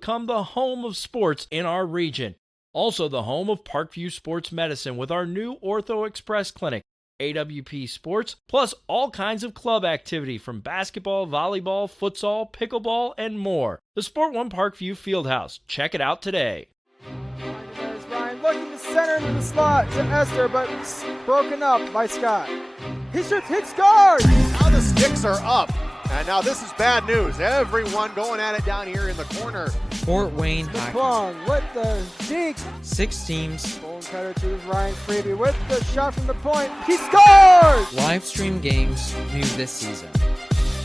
become the home of sports in our region. Also the home of Parkview Sports Medicine with our new Ortho Express Clinic, AWP Sports, plus all kinds of club activity from basketball, volleyball, futsal, pickleball, and more. The Sport One Parkview Fieldhouse. Check it out today. There's Ryan looking to center into the slot to Esther, but broken up by Scott. He shoots, hit, scores! Now the sticks are up. And now this is bad news. Everyone going at it down here in the corner. Fort Wayne Hockey. Plong with the deke. 6 teams. Bone cutter to Ryan Freeby with the shot from the point. He scores! Live stream games new this season.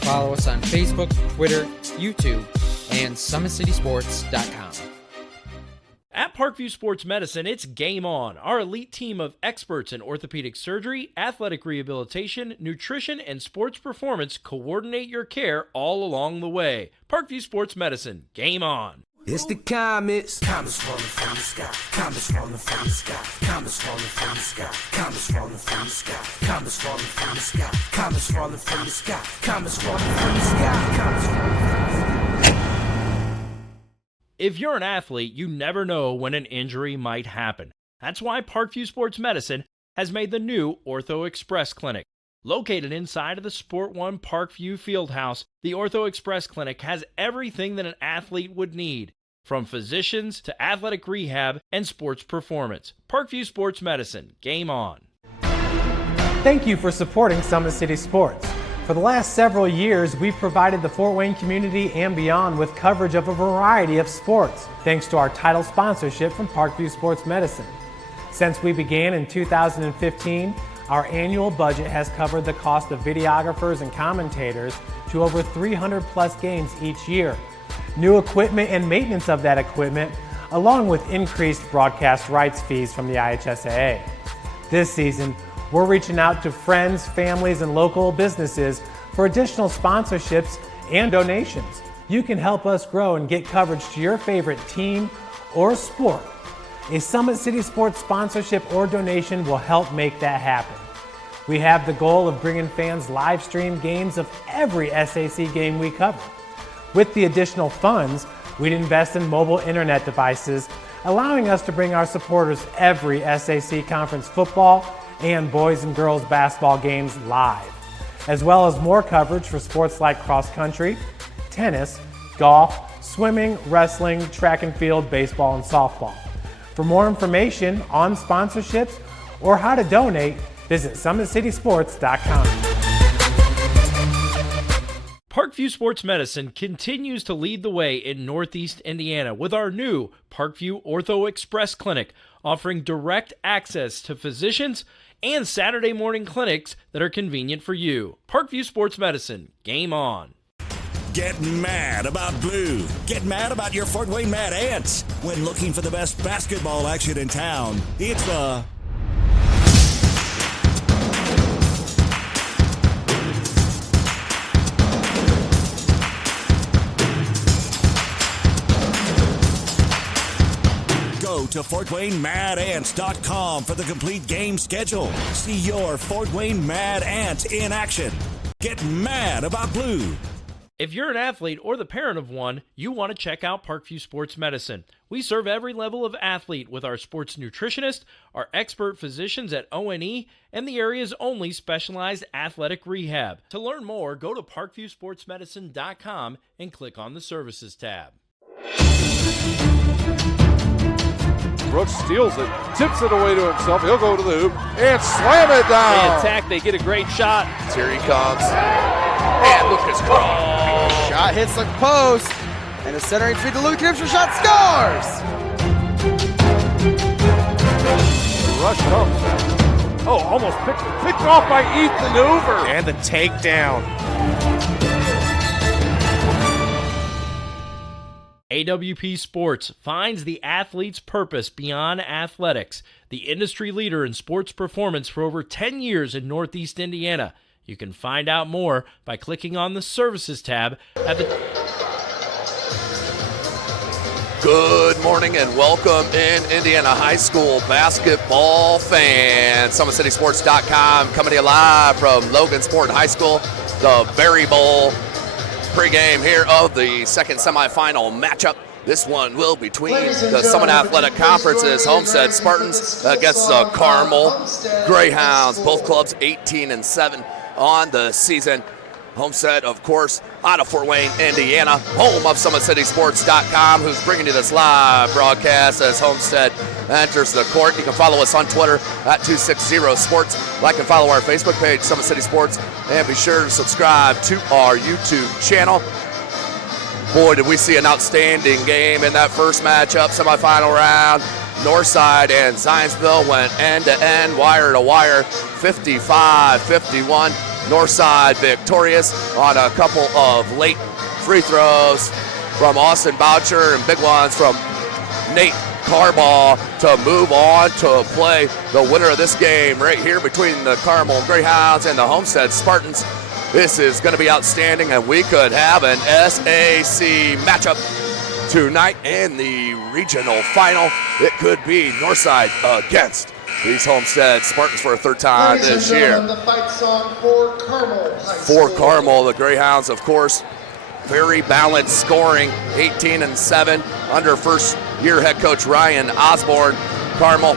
Follow us on Facebook, Twitter, YouTube, and SummitCitySports.com. At Parkview Sports Medicine, it's game on. Our elite team of experts in orthopedic surgery, athletic rehabilitation, nutrition, and sports performance coordinate your care all along the way. Parkview Sports Medicine, game on. It's the comets. Comets falling from the sky. Comets falling from the sky. Comets falling from the sky. Comets falling from the sky. Comets falling from the sky. Comets falling from the sky. Comets falling from the sky. Comets falling from the sky. If you're an athlete, you never know when an injury might happen. That's why Parkview Sports Medicine has made the new Ortho Express Clinic. Located inside of the Sport One Parkview Fieldhouse, the Ortho Express Clinic has everything that an athlete would need, from physicians to athletic rehab and sports performance. Parkview Sports Medicine, game on. Thank you for supporting Summit City Sports. For the last several years, we've provided the Fort Wayne community and beyond with coverage of a variety of sports, thanks to our title sponsorship from Parkview Sports Medicine. Since we began in 2015, our annual budget has covered the cost of videographers and commentators to over 300 plus games each year, new equipment and maintenance of that equipment, along with increased broadcast rights fees from the IHSAA. This season, we're reaching out to friends, families, and local businesses for additional sponsorships and donations. You can help us grow and get coverage to your favorite team or sport. A Summit City Sports sponsorship or donation will help make that happen. We have the goal of bringing fans live stream games of every SAC game we cover. With the additional funds, we'd invest in mobile internet devices, allowing us to bring our supporters every SAC conference football and boys and girls basketball games live, as well as more coverage for sports like cross country, tennis, golf, swimming, wrestling, track and field, baseball, and softball. For more information on sponsorships or how to donate, visit SummitCitySports.com. Parkview Sports Medicine continues to lead the way in Northeast Indiana with our new Parkview Ortho Express Clinic, offering direct access to physicians and Saturday morning clinics that are convenient for you. Parkview Sports Medicine, game on. Get mad about blue. Get mad about your Fort Wayne Mad Ants. When looking for the best basketball action in town, it's the Go to FortWayneMadAnts.com for the complete game schedule. See your Fort Wayne Mad Ants in action. Get mad about blue. If you're an athlete or the parent of one, you want to check out Parkview Sports Medicine. We serve every level of athlete with our sports nutritionist, our expert physicians at O&E, and the area's only specialized athletic rehab. To learn more, go to ParkviewSportsMedicine.com and click on the Services tab. Brooks steals it, tips it away to himself. He'll go to the hoop and slam it down. They attack, they get a great shot. Here he comes. And Lucas Craw. Shot hits the post. And the centering feed to Luke Gibson. Shot scores! The rush comes. Oh, almost picked off by Ethan Hoover. And the takedown. AWP Sports finds the athlete's purpose beyond athletics. The industry leader in sports performance for over 10 years in Northeast Indiana. You can find out more by clicking on the Services tab at the... Good morning and welcome in Indiana High School basketball fans. SummitCitySports.com coming to you live from Logansport High School, the Berry Bowl pregame here of the second semifinal matchup This one will be between the Summit Athletic Conference's Homestead Spartans against the Carmel Greyhounds. Both clubs 18-7 on the season. Homestead, of course, out of Fort Wayne, Indiana, home of SummitCitySports.com, who's bringing you this live broadcast as Homestead enters the court. You can follow us on Twitter at 260sports. Like and follow our Facebook page, Summit City Sports, and be sure to subscribe to our YouTube channel. Boy, did we see an outstanding game in that first matchup, semifinal round. Northside and Zionsville went end-to-end, wire-to-wire, 55-51. Northside victorious on a couple of late free throws from Austin Boucher and big ones from Nate Carbaugh to move on to play the winner of this game right here between the Carmel Greyhounds and the Homestead Spartans. This is going to be outstanding, and we could have an SAC matchup tonight in the regional final. It could be Northside against these Homestead Spartans for a third time this year. The fight song for Carmel High For School. Carmel, the Greyhounds, of course, very balanced scoring, 18-7 under first-year head coach Ryan Osborne. Carmel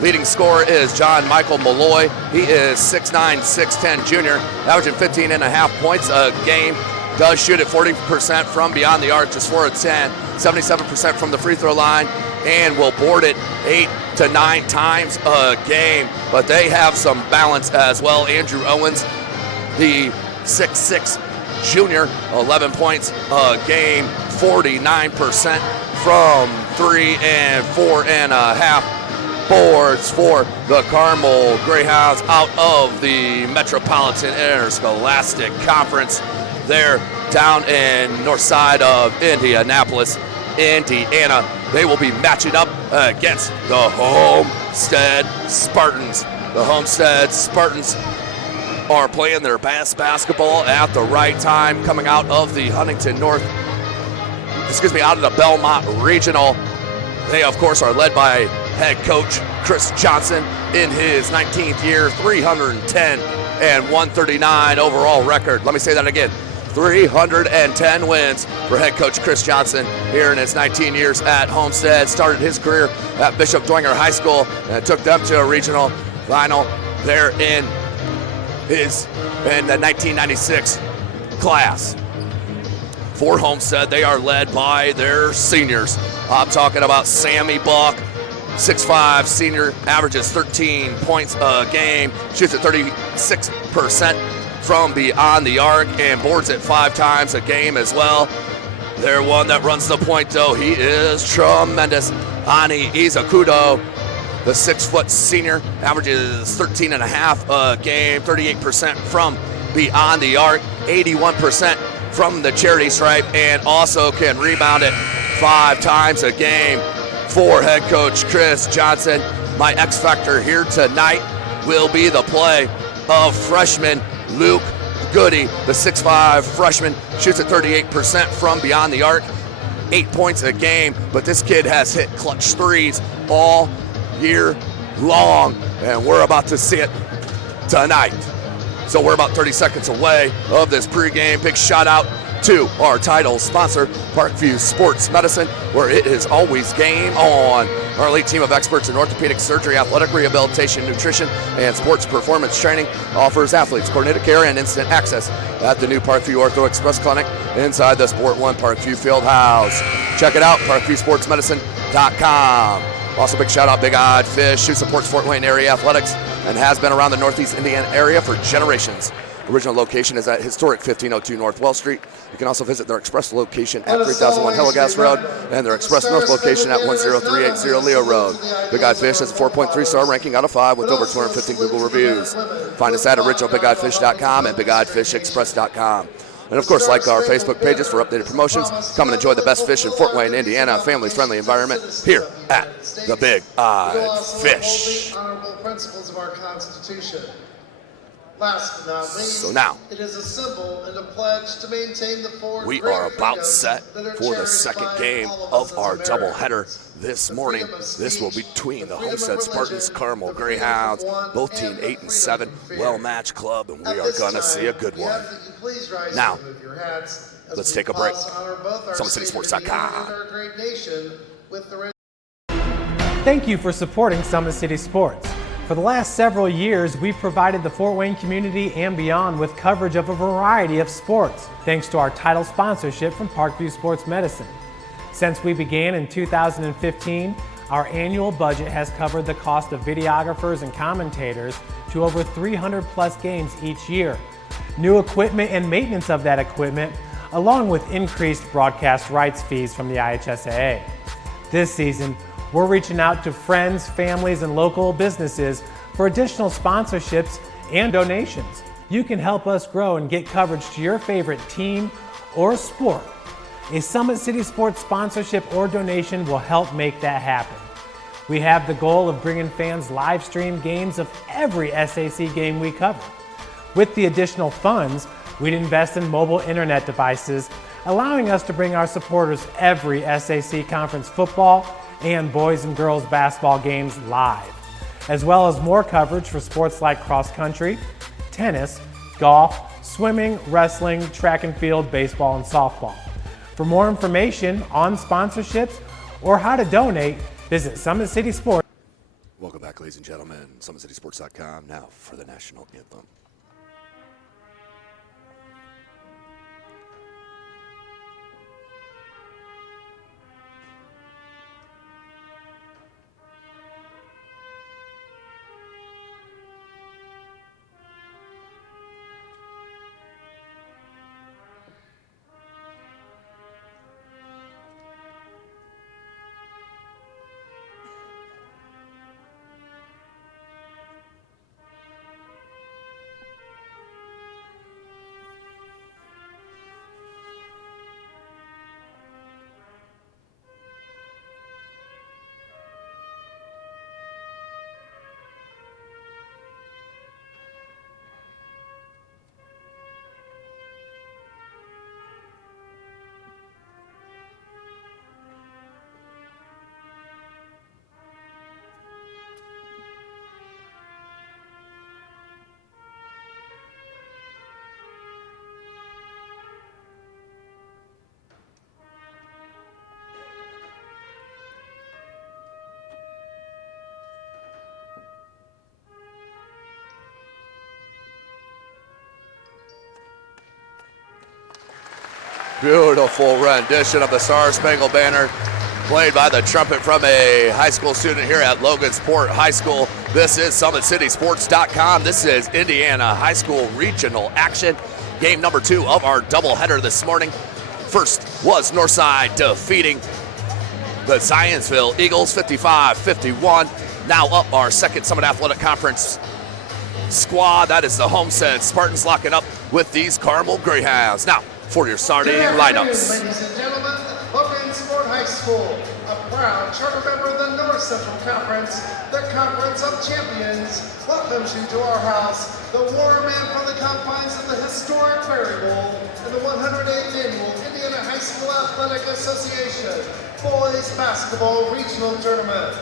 leading scorer is John Michael Malloy. He is 6'9", 6'10", junior, averaging 15.5 points a game. Does shoot at 40% from beyond the arc, just 4 of 10, 77% from the free throw line, and will board it 8 to 9 times a game. But they have some balance as well. Andrew Owens, the 6'6", junior, 11 points a game, 49% from 3 and 4.5 boards for the Carmel Greyhounds out of the Metropolitan Interscholastic Conference. They're down in north side of Indianapolis, Indiana. They will be matching up against the Homestead Spartans. The Homestead Spartans are playing their best basketball at the right time, coming out of the out of the Belmont Regional. They, of course, are led by head coach Chris Johnson in his 19th year, 310 and 139 overall record. Let me say that again. 310 wins for head coach Chris Johnson here in his 19 years at Homestead. Started his career at Bishop Dwenger High School and took them to a regional final there in the 1996 class. For Homestead, they are led by their seniors. I'm talking about Sammy Buck, 6'5", senior, averages 13 points a game, shoots at 36% from beyond the arc, and boards it 5 times a game as well. They're one that runs the point, though. He is tremendous. Ani Izakudo, the 6-foot senior, averages 13.5 a game, 38% from beyond the arc, 81% from the charity stripe, and also can rebound it 5 times a game. For head coach Chris Johnson, my X factor here tonight will be the play of freshman Luke Goody, the 6'5" freshman, shoots at 38% from beyond the arc, 8 points a game, but this kid has hit clutch threes all year long, and we're about to see it tonight. So we're about 30 seconds away of this pregame. Big shout out to our title sponsor, Parkview Sports Medicine, where it is always game on. Our elite team of experts in orthopedic surgery, athletic rehabilitation, nutrition, and sports performance training offers athletes coordinated care and instant access at the new Parkview Ortho Express Clinic inside the Sport One Parkview Fieldhouse. Check it out, parkviewsportsmedicine.com. Also, big shout out Big Eyed Fish, who supports Fort Wayne area athletics and has been around the Northeast Indiana area for generations. Original location is at historic 1502 North Wells Street. You can also visit their express location at 3001 Hillegas Road and their express north location at 10380 Leo Road. Big Eyed Fish has a 4.3 star ranking out of 5 with over 215 Google reviews. Find us at originalbigeyedfish.com and bigeyedfishexpress.com. And of course, like our Facebook pages for updated promotions. Come and enjoy the best fish in Fort Wayne, Indiana, a family-friendly environment here at the Big Eyed Fish. Honorable principles of our Constitution. Last but not least, So now, it is a symbol and a pledge to maintain the four we great are about freedoms set that are for the cherished second by game all of us our as Americans. doubleheader this morning. Freedom of This will be speech, between the freedom of Homestead Spartans, religion, Carmel the freedom Greyhounds, of one, both and team the 8 and freedom 7, of fear. well-matched club, and we At are this gonna see a time, good we one. ask that you please rise Now, and remove your hats Let's take a break. SummitCitySports.com. Our great nation with the Thank you for supporting Summit City Sports. For the last several years, we've provided the Fort Wayne community and beyond with coverage of a variety of sports, thanks to our title sponsorship from Parkview Sports Medicine. Since we began in 2015, our annual budget has covered the cost of videographers and commentators to over 300 plus games each year. New equipment and maintenance of that equipment, along with increased broadcast rights fees from the IHSAA. This season, we're reaching out to friends, families, and local businesses for additional sponsorships and donations. You can help us grow and get coverage to your favorite team or sport. A Summit City Sports sponsorship or donation will help make that happen. We have the goal of bringing fans live stream games of every SAC game we cover. With the additional funds, we'd invest in mobile internet devices, allowing us to bring our supporters every SAC conference football and boys and girls basketball games live, as well as more coverage for sports like cross country, tennis, golf, swimming, wrestling, track and field, baseball, and softball. For more information on sponsorships or how to donate, visit Summit City Sports. Welcome back, ladies and gentlemen. SummitCitySports.com now for the national anthem. Beautiful rendition of the Star Spangled Banner, played by the trumpet from a high school student here at Logansport High School. This is SummitCitySports.com. This is Indiana High School Regional action. Game number 2 of our doubleheader this morning. First was Northside defeating the Zionsville Eagles 55-51. Now up our second Summit Athletic Conference squad. That is the Homestead Spartans locking up with these Carmel Greyhounds. Now, for your starting lineups. Ladies and gentlemen, Logansport High School, a proud charter member of the North Central Conference, the Conference of Champions, welcomes you to our house, the warm man from the confines of the historic Prairie Bowl and the 108th Annual Indiana High School Athletic Association Boys Basketball Regional Tournament.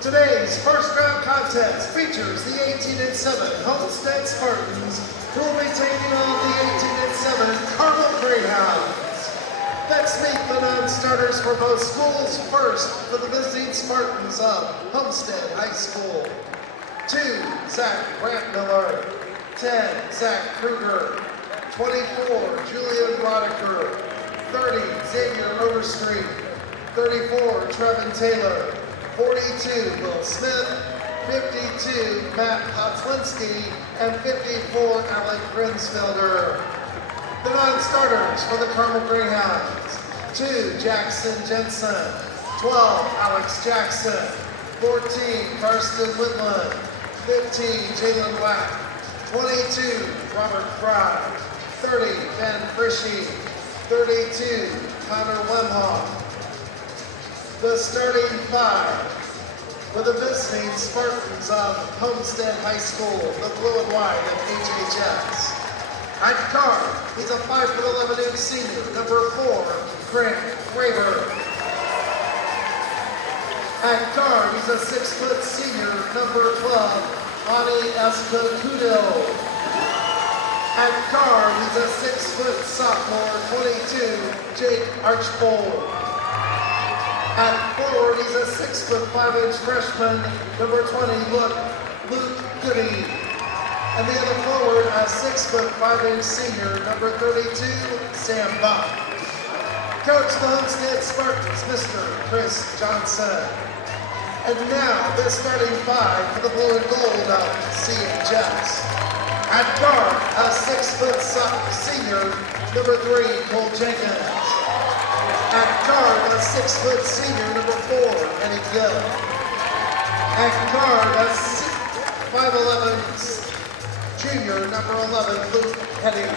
Today's first round contest features the 18-7 Homestead Spartans, who will be taking on the 18-7 Carmel Greyhounds. Let's meet the non-starters for both schools. First, for the visiting Spartans of Homestead High School. 2, Zach Brantmiller. 10, Zach Kruger. 24, Julian Rodiker. 30, Xavier Overstreet. 34, Trevin Taylor. 42, Will Smith. 52, Matt Potslinski, and 54, Alec Grinsfelder. The non-starters for the Carmel Greyhounds: 2, Jackson Jensen. 12, Alex Jackson. 14, Karsten Whitland. 15, Jalen Black. 22, Robert Fry. 30, Ben Frishy. 32, Connor Wemhoff. The starting 5 for the visiting Spartans of Homestead High School, the blue and white of HHS. At guard, he's a 5'11" senior, number 4, Grant Graber. At guard, he's a 6' senior, number 12, Ani Escocudo. At guard, he's a 6-foot sophomore, 22, Jake Archbold. At forward, he's a 6-foot 5-inch freshman, number 20, Luke Goody. And the other forward, a 6-foot 5-inch senior, number 32, Sam Buck. Coach the Homestead Spartans, Mr. Chris Johnson. And now the starting five for the blue and gold of CHS. At guard, a 6-foot senior, number 3, Cole Jenkins. At guard, a 6-foot senior, number 4, Eddie Gill. At guard, a 5'11" junior, number 11, Luke Petty.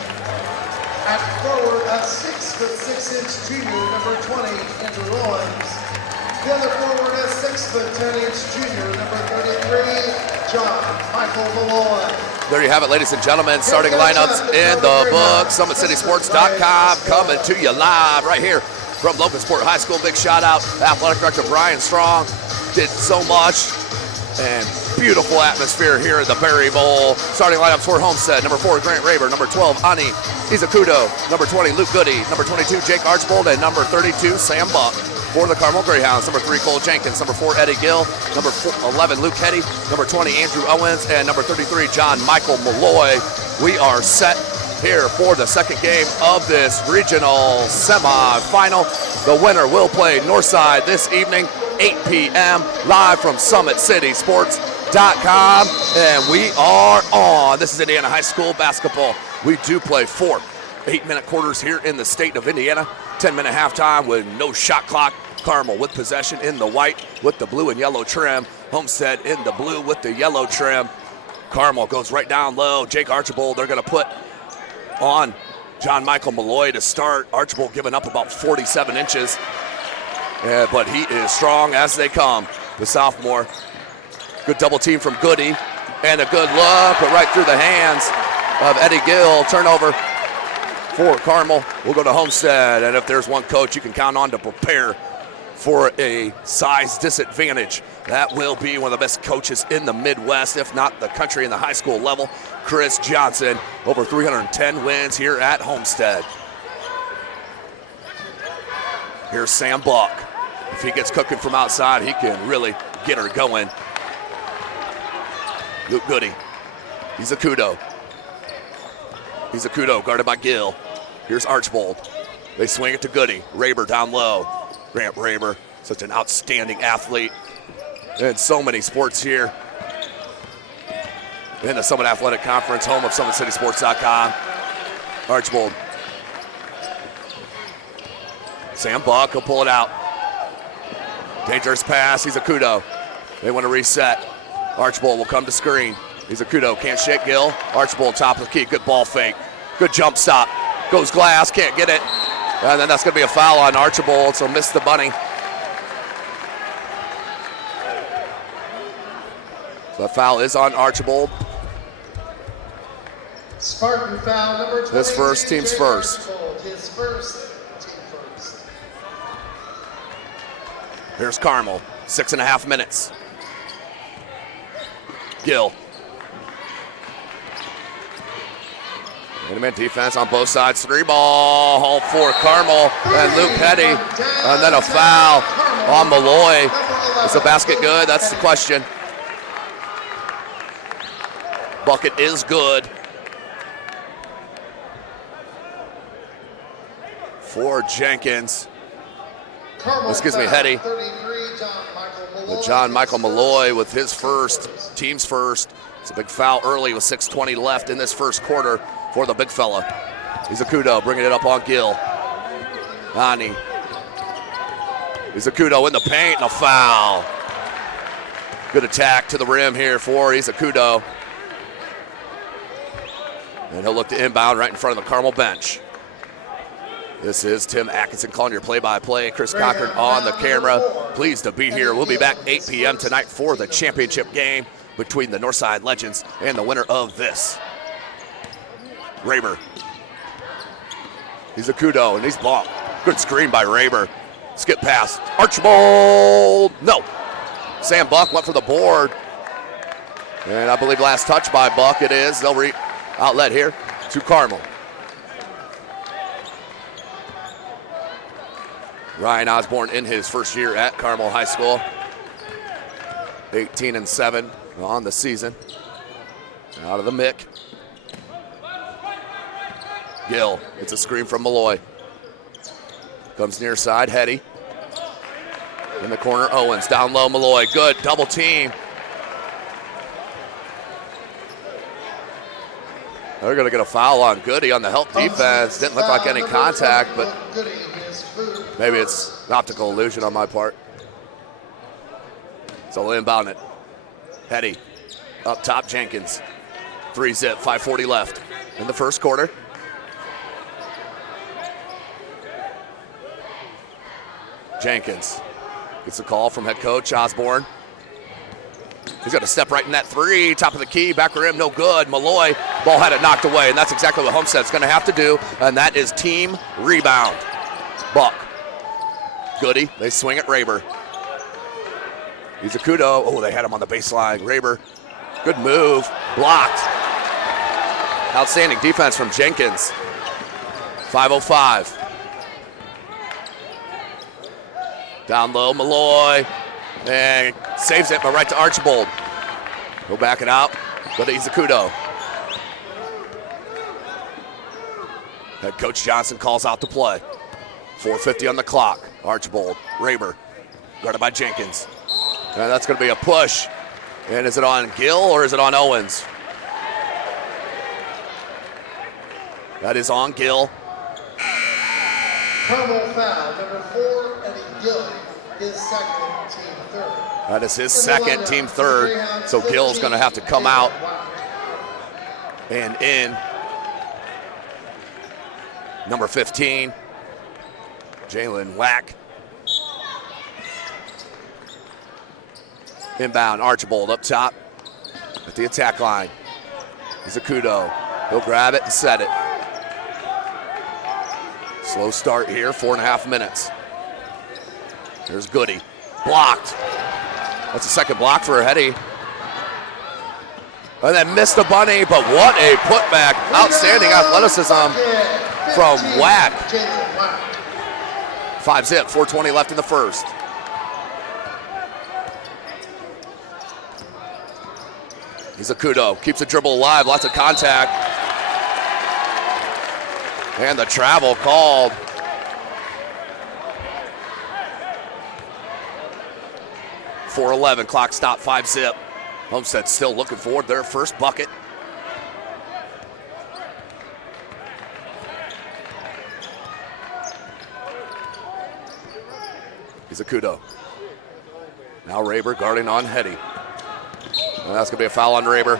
At forward, a 6'6" junior, number 20, Andrew Owens. The other forward, a 6'10" junior, number 33, John Michael Malloy. There you have it, ladies and gentlemen. Starting lineups in the book. SummitCitySports.com coming to you live right here from Logansport High School. Big shout out, Athletic Director Brian Strong. Did so much. And beautiful atmosphere here at the Berry Bowl. Starting lineups for Homestead. Number 4, Grant Raber. Number 12, Ani Izakudo. Number 20, Luke Goody. Number 22, Jake Archbold. And number 32, Sam Buck. For the Carmel Greyhounds, number 3, Cole Jenkins. Number 4, Eddie Gill. Number 11, Luke Hetty. Number 20, Andrew Owens. And number 33, John Michael Malloy. We are set here for the second game of this regional semifinal. The winner will play Northside this evening, 8 p.m., live from SummitCitySports.com. And we are on. This is Indiana High School basketball. We do play 4 8-minute quarters here in the state of Indiana. 10-minute halftime with no shot clock. Carmel with possession in the white with the blue and yellow trim. Homestead in the blue with the yellow trim. Carmel goes right down low. Jake Archbold, they're going to put on John Michael Malloy to start. Archbold giving up about 47 inches. But he is strong as they come. The sophomore. Good double team from Goody. And a good look, but right through the hands of Eddie Gill. Turnover for Carmel. We'll go to Homestead, and if there's one coach you can count on to prepare for a size disadvantage, that will be one of the best coaches in the Midwest, if not the country in the high school level, Chris Johnson. Over 310 wins here at Homestead. Here's Sam Buck. If he gets cooking from outside, he can really get her going. Luke Goody. He's a Kudo. He's a Kudo, guarded by Gill. Here's Archbold. They swing it to Goody. Raber down low. Grant Raber, such an outstanding athlete in so many sports here in the Summit Athletic Conference, home of SummitCitySports.com. Archbold. Sam Buck will pull it out. Dangerous pass. He's a Kudo. They want to reset. Archbold will come to screen. He's a Kudo. Can't shake Gill. Archbold top of the key. Good ball fake. Good jump stop. Goes glass. Can't get it. And then that's going to be a foul on Archbold, so missed the bunny. So that foul is on Archbold. Spartan foul number 20. This first, team's first. His first, team first. Here's Carmel. 6.5 minutes. Gill. Man defense on both sides. 3-ball for Carmel and Luke Petty. And then a foul on Malloy. Is the basket good? That's the question. Bucket is good. For Jenkins. Excuse me, Hetty. John Michael Malloy with his first, team's first. It's a big foul early with 6:20 left in this first quarter for the big fella. He's a Kudo, bringing it up on Gill. Ani. He's a Kudo in the paint and a foul. Good attack to the rim here for Izakudo. And he'll look to inbound right in front of the Carmel bench. This is Tim Atkinson calling your play-by-play. Chris Cochran on the camera. Pleased to be here. We'll be back 8 p.m. tonight for the championship game between the Northside Legends and the winner of this. Raber. He's a Kudo, and he's blocked. Good screen by Raber. Skip pass. Archbold. No. Sam Buck went for the board. And I believe last touch by Buck it is. They'll outlet here. to Carmel. Ryan Osborne in his first year at Carmel High School. 18-7 on the season. Out of the mick. Gill, it's a screen from Malloy. Comes near side, Hetty. In the corner, Owens, down low, Malloy, good, double team. They're gonna get a foul on Goody on the help defense. Didn't look like any contact, but maybe it's an optical illusion on my part. So they'll inbound it. Hetty, up top, Jenkins. 3-zip, 5:40 left in the first quarter. Jenkins gets a call from head coach Osborne. He's got to step right in that three, top of the key, back rim, no good. Malloy, ball had it knocked away, and that's exactly what Homestead's going to have to do, and that is team rebound. Buck, Goody, they swing at Raber. He's a kudo. Oh, they had him on the baseline. Raber, good move, blocked. Outstanding defense from Jenkins. 5:05. Down low, Malloy, and saves it, but right to Archibald. He'll back it out, but he's a kudo. Head coach Johnson calls out the play. 4:50 on the clock. Archibald, Raber, guarded by Jenkins. And that's going to be a push. And is it on Gill or is it on Owens? That is on Gill. Carmel foul, number 4, Eddie Gill, his second, team third. That is his second, team third. So Gill's going to have to come out and in. Number 15, Jalen Wack. Inbound, Archibald up top at the attack line. He's a kudo. He'll grab it and set it. Slow start here, 4.5 minutes. There's Goody, blocked. That's a second block for Hetty. And then missed the bunny, but what a putback. Outstanding athleticism from Wack. 5-zip, 4:20 left in the first. He's a kudo, keeps the dribble alive, lots of contact. And the travel called. .411, clock stop, 5-zip. Homestead still looking for their first bucket. He's a kudo. Now Raber guarding on Hetty. And that's going to be a foul on Raber.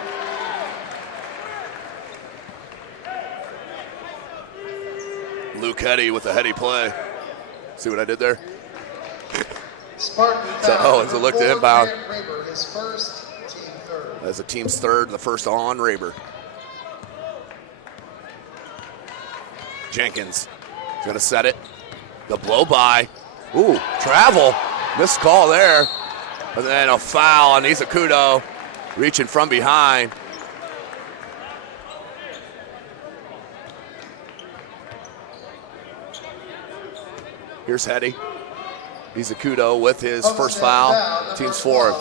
Luke Hetty with a Hetty play. See what I did there? So, it's a look to inbound. Raber, his first, team third. That's the team's third, the first on Raber. Jenkins is going to set it. The blow by. Ooh, travel. Missed call there. And then a foul on Izakudo. Reaching from behind. Here's Hetty. Izakudo with his first foul. Team's fourth.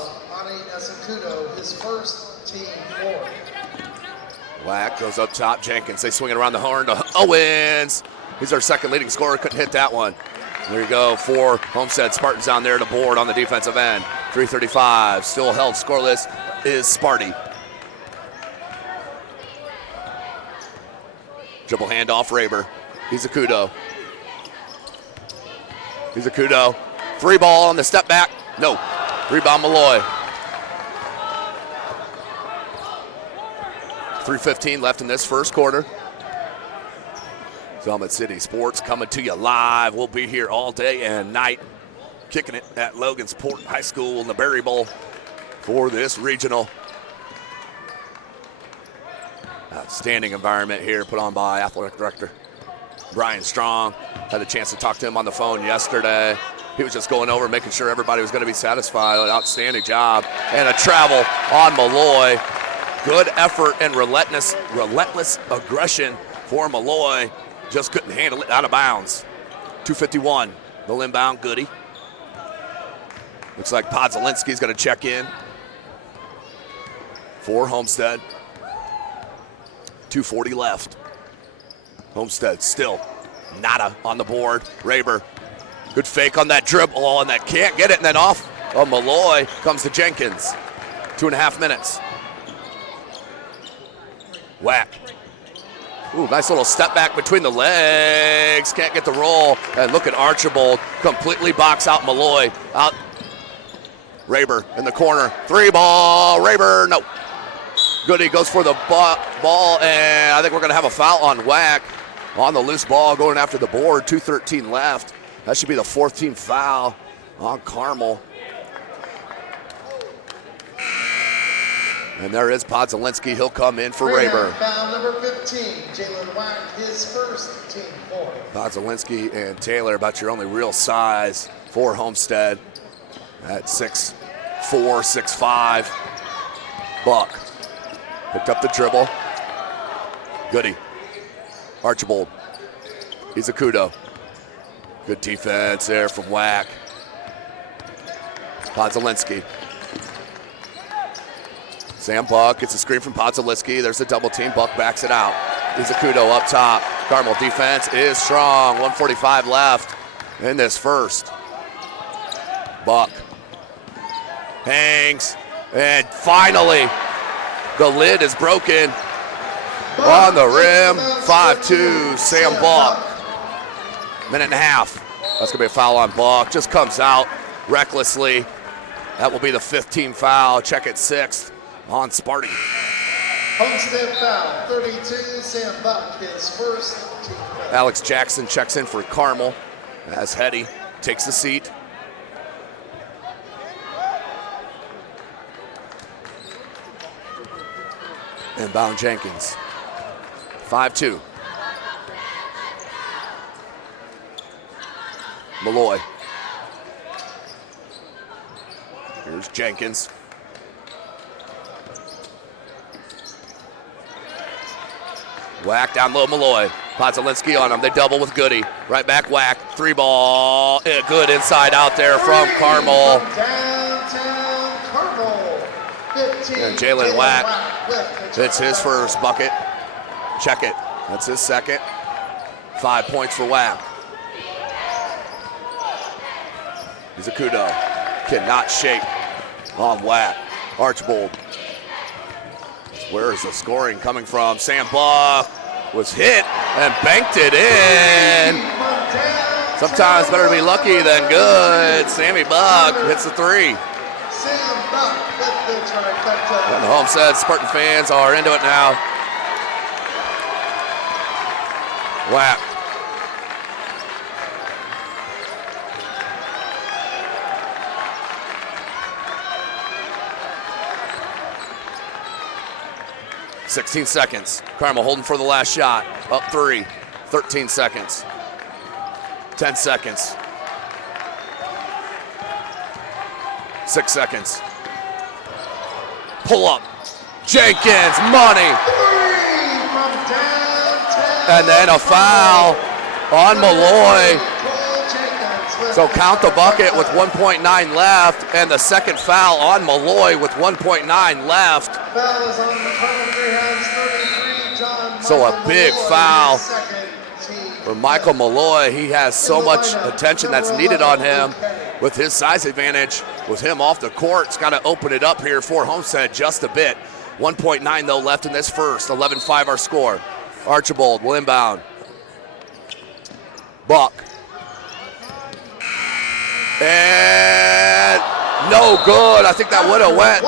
Izakudo, his first, team fourth. Wack goes up top. Jenkins, they swing it around the horn to Owens. He's our second leading scorer. Couldn't hit that one. There you go. 4 Homestead Spartans on there to board on the defensive end. 3:35. Still held scoreless is Sparty. Dribble handoff, Raber. Izakudo. Izakudo. Free ball on the step back. No. Rebound Malloy. 3:15 left in this first quarter. Summit City Sports coming to you live. We'll be here all day and night, kicking it at Logansport High School in the Berry Bowl for this regional. Outstanding environment here put on by Athletic Director Brian Strong. Had a chance to talk to him on the phone yesterday. He was just going over, making sure everybody was going to be satisfied. An outstanding job. And a travel on Malloy. Good effort and relentless aggression for Malloy. Just couldn't handle it out of bounds. 2:51, the inbound, Goody. Looks like Podzalinski's going to check in for Homestead. 2:40 left. Homestead still nada on the board. Raber, good fake on that dribble, and that can't get it, and then off of Malloy comes to Jenkins. 2.5 minutes. Whack. Ooh, nice little step back between the legs. Can't get the roll. And look at Archibald completely box out Malloy. Out. Raber in the corner. 3-ball. Raber, no. Goody goes for the ball, and I think we're going to have a foul on Whack on the loose ball going after the board. 2:13 left. That should be the 4th team foul on Carmel. And there is Podzalinski. He'll come in for Raber. Foul number 15, Jalen Whack, his first team foul. Podzalinski and Taylor, about your only real size for Homestead at 6'4", 6'5". Buck picked up the dribble. Goody. Archibald. Izakudo. Good defense there from Whack. Podzalinski. Sam Buck gets a screen from Podzalinski. There's a double team. Buck backs it out. Izakudo up top. Carmel defense is strong. 1:45 left in this first. Buck hangs, and finally the lid is broken on the rim. 5-2, Sam Buck. Minute and a half. That's going to be a foul on Buck. Just comes out recklessly. That will be the 5th team foul. Check it 6th on Sparty. Homestead foul, 32, Sam Buck, his first team foul. Alex Jackson checks in for Carmel as Hetty takes the seat. Inbound Jenkins. 5-2. Malloy. Here's Jenkins. Whack down low, Malloy. Podzalinski on him. They double with Goody. Right back, Whack. 3-ball. Good inside out there from Carmel. Downtown Carmel. 15. And Jalen Whack. It's his first bucket. Check it. That's his second. 5 points for Whack. Izakudo cannot shake on Whack. Archibald. Where is the scoring coming from? Sam Buck was hit and banked it in. Sometimes better to be lucky than good. Sammy Buck hits the 3. Sam Buck with the trifecta. And the Homestead Spartan fans are into it now. Whack. $16 seconds. Carmel holding for the last shot. Up 3. 13 seconds. 10 seconds. 6 seconds. Pull up. Jenkins, money. And then a foul on Malloy. So count the bucket with 1.9 left, and the second foul on Malloy with 1.9 left. So a big foul for Michael Malloy. He has so much attention that's needed on him with his size advantage. With him off the court, it's got to open it up here for Homestead just a bit. 1.9 though left in this first. 11-5 our score. Archibald will inbound. Buck. And no good. I think that would have went,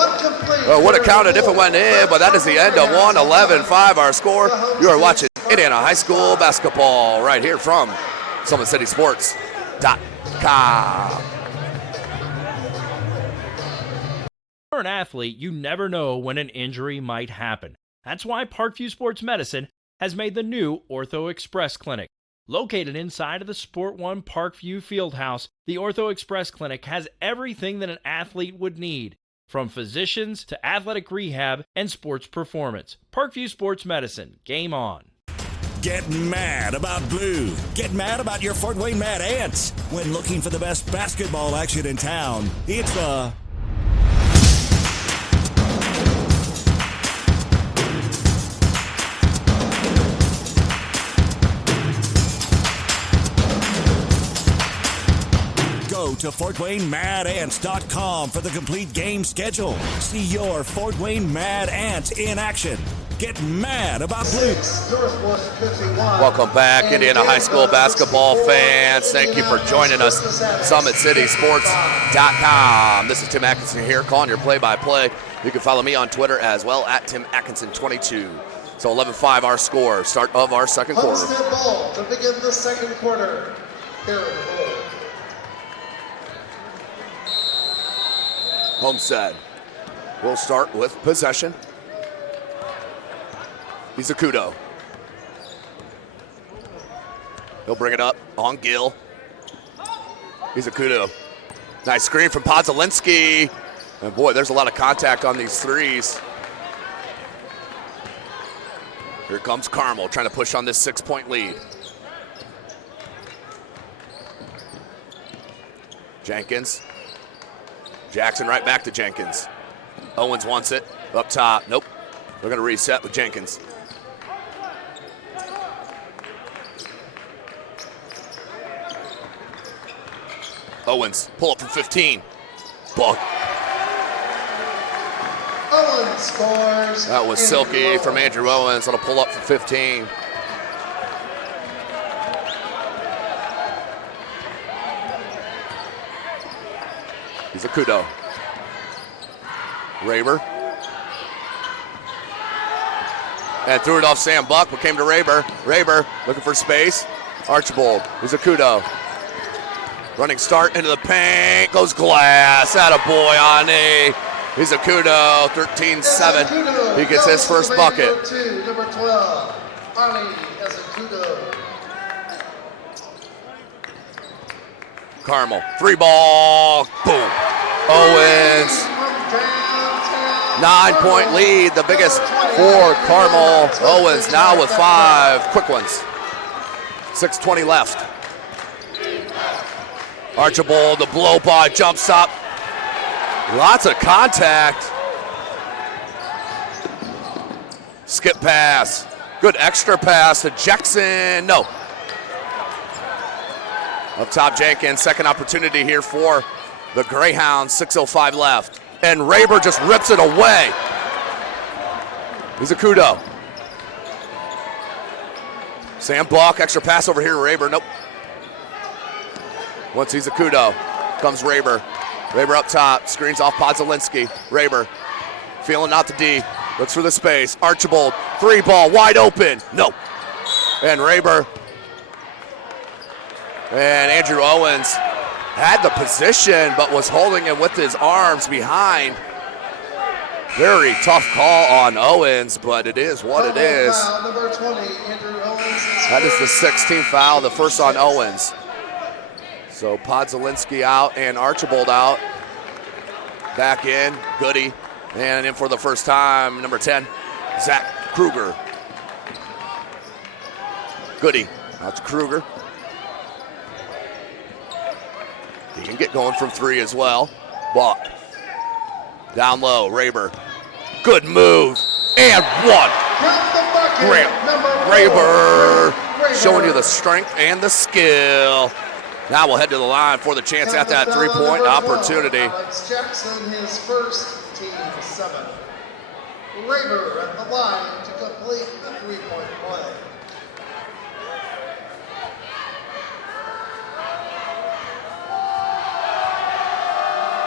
would have counted if it went in, but that is the end of 11-5 our score. You are watching Indiana High School basketball right here from SummitCitySports.com. For an athlete, you never know when an injury might happen. That's why Parkview Sports Medicine has made the new Ortho Express Clinic. Located inside of the Sport One Parkview Fieldhouse, the Ortho Express Clinic has everything that an athlete would need. from physicians to athletic rehab and sports performance. Parkview Sports Medicine. Game on. Get mad about blue. Get mad about your Fort Wayne Mad Ants. When looking for the best basketball action in town, it's Go to FortWayneMadAnts.com for the complete game schedule. See your Fort Wayne Mad Ants in action. Get mad about blue. Welcome back, Indiana High School basketball fans. Thank you for joining us. SummitCitySports.com. This is Tim Atkinson here, calling your play-by-play. You can follow me on Twitter as well, at Tim Atkinson22. So 11-5 our score, start of our second quarter. Homestead ball to begin the second quarter. Here in the ball. Homestead will start with possession. Izakudo. He'll bring it up on Gill. Izakudo. Nice screen from Podzolinski. And boy, there's a lot of contact on these threes. Here comes Carmel trying to push on this 6-point lead. Jenkins. Jackson right back to Jenkins. Owens wants it. Up top. Nope. We're going to reset with Jenkins. Owens, pull up from 15. Buck. Owens scores. That was silky from Andrew Owens on a pull up from 15. He's a Kudo. Raber. And threw it off Sam Buck, but came to Raber. Raber looking for space. Archibald. He's a Kudo. Running start into the paint. Goes Glass. Attaboy, Ani. He's a Kudo. 13-7. He gets his first bucket. Number 12. Ani as a Kudo. Carmel. 3-ball. Boom. Owens. 9-point lead. The biggest for Carmel. Owens now with 5 quick ones. 6:20 left. Archibald, the blow by, jumps up. Lots of contact. Skip pass. Good extra pass to Jackson. No. Up top, Jenkins. Second opportunity here for the Greyhounds. 6:05 left. And Raber just rips it away. He's a Kudo. Sam Buck, extra pass over here. Raber, nope. Once he's a Kudo, comes Raber. Raber up top, screens off Podzolinski. Raber, feeling out the D, looks for the space. Archibald, 3-ball, wide open. No. And Raber and Andrew Owens had the position, but was holding it with his arms behind. Very tough call on Owens, but it is what it is. Number 20, Andrew Owens. That is the 16th foul, the first on Owens. So Podzolinski out and Archibald out. Back in, Goody. And in for the first time, number 10, Zach Kruger. Goody, out to Kruger. He can get going from 3 as well. Buck. Down low, Raber. Good move. And 1. Grant Raber showing you the strength and the skill. Now we'll head to the line for the chance at that 3-point opportunity. Alex Jackson, his first, team 7. Raber at the line to complete the 3-point play.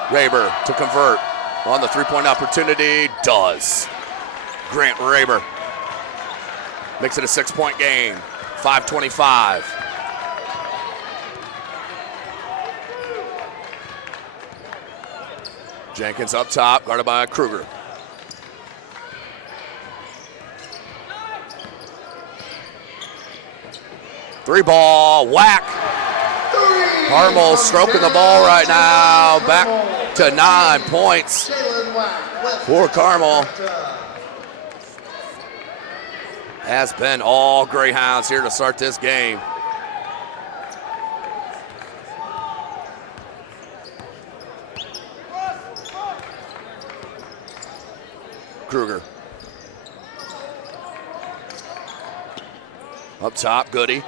Raber to convert on the 3-point opportunity. Does. Grant Raber makes it a 6-point game. 5:25. Jenkins up top, guarded by Kruger. Three-ball, whack. Carmel stroking the ball right now. Back to 9 points. Whack with for Carmel has been all Greyhounds here to start this game. Kruger. Up top, Goody.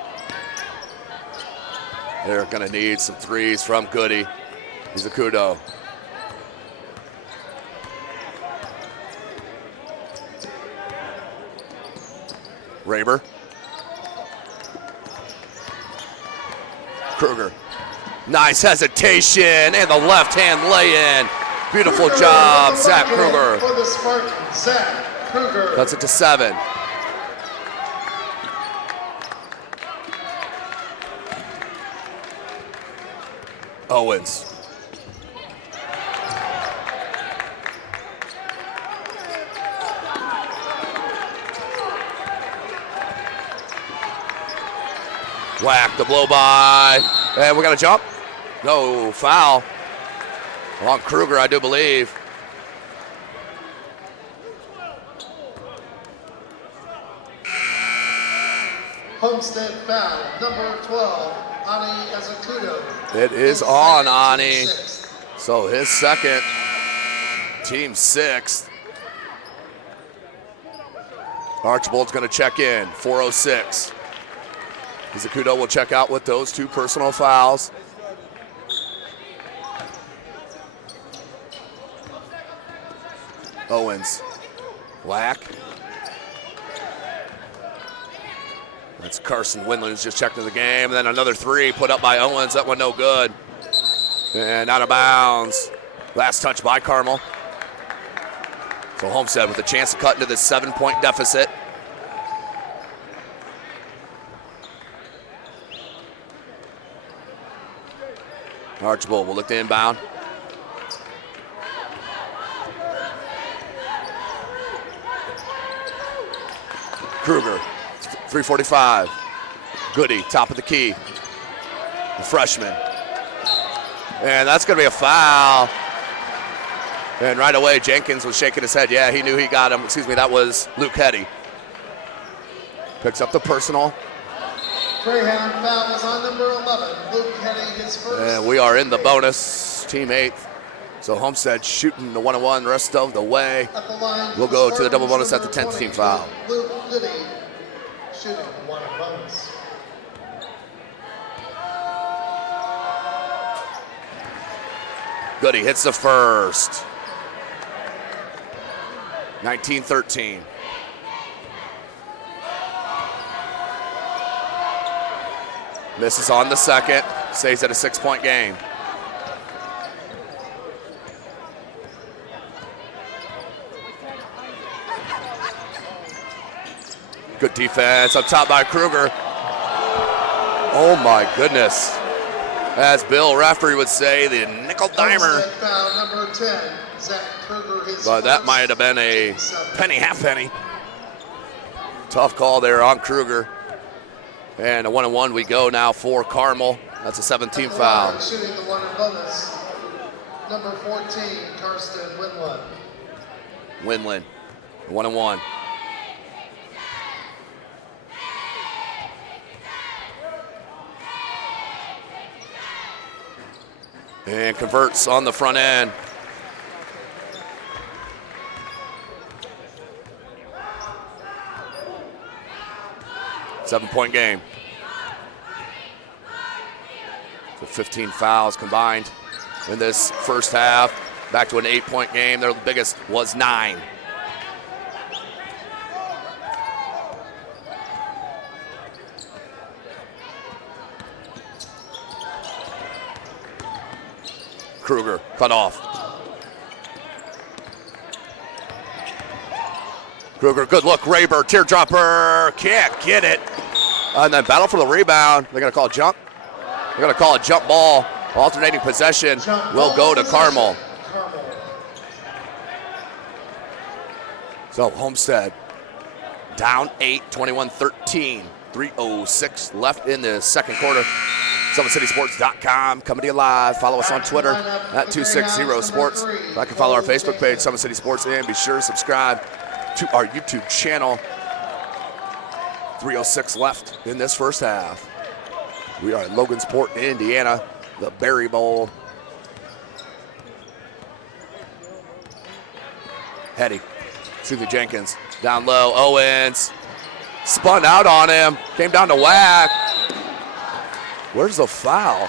They're going to need some threes from Goody. He's a kudo. Raber. Kruger. Nice hesitation and the left-hand lay-in. Beautiful job, Zach Kruger. For the Spartans, Zach Kruger. Cuts it to 7. Owens. Whack the blow by. And we got a jump. No, foul. On Kruger, I do believe. Homestead foul, number 12, Ani Azakudo. It is on Ani. So his second, team 6th. Archibald's going to check in, 4:06. Azakudo will check out with those 2 personal fouls. Owens. Whack. That's Carson Windland who's just checked into the game. And then another 3 put up by Owens. That one no good. And out of bounds. Last touch by Carmel. So Homestead with a chance to cut into this 7-point deficit. Archibald will look to inbound. Kruger, 3:45. Goody, top of the key. The freshman. And that's going to be a foul. And right away, Jenkins was shaking his head. Yeah, he knew he got him. Excuse me, that was Luke Hetty. Picks up the personal. Greyhound foul is on number 11, Luke Hetty, his first. And we are in the bonus, team 8th. So Homestead shooting the 1-on-1 the rest of the way. At the line, we'll go to the double bonus at the 10th team foul. Luke Goody shooting the 1 bonus. Goody hits the first. 19-13. Misses on the second. Stays at a 6-point game. Good defense up top by Kruger. Oh my goodness. As Bill Raftery would say, the nickel dimer. Foul number 10, Zach Kruger, his But that first. might have been a penny, half penny. Tough call there on Kruger. And a 1-on-1 we go now for Carmel. That's a 17 foul. Shooting the 1 bonus, number 14, Karsten Winland. Winland, 1-on-1. And converts on the front end. Seven-point game. So 15 fouls combined in this first half. Back to an 8-point game. Their biggest was 9. Kruger cut off. Kruger, good look. Raber, teardropper, can't get it. And then battle for the rebound. They're going to call a jump. They're going to call a jump ball. Alternating possession will go to Carmel. So Homestead down 8, 21-13. 3:06 left in the second quarter. SummitCitySports.com, coming to you live. Follow us on Twitter at 260sports. I can follow our Facebook page, Summit City Sports, and be sure to subscribe to our YouTube channel. 3:06 left in this first half. We are in Logansport, Indiana, the Berry Bowl. Hetty, Jenkins, down low, Owens, spun out on him, came down to whack. Where's the foul?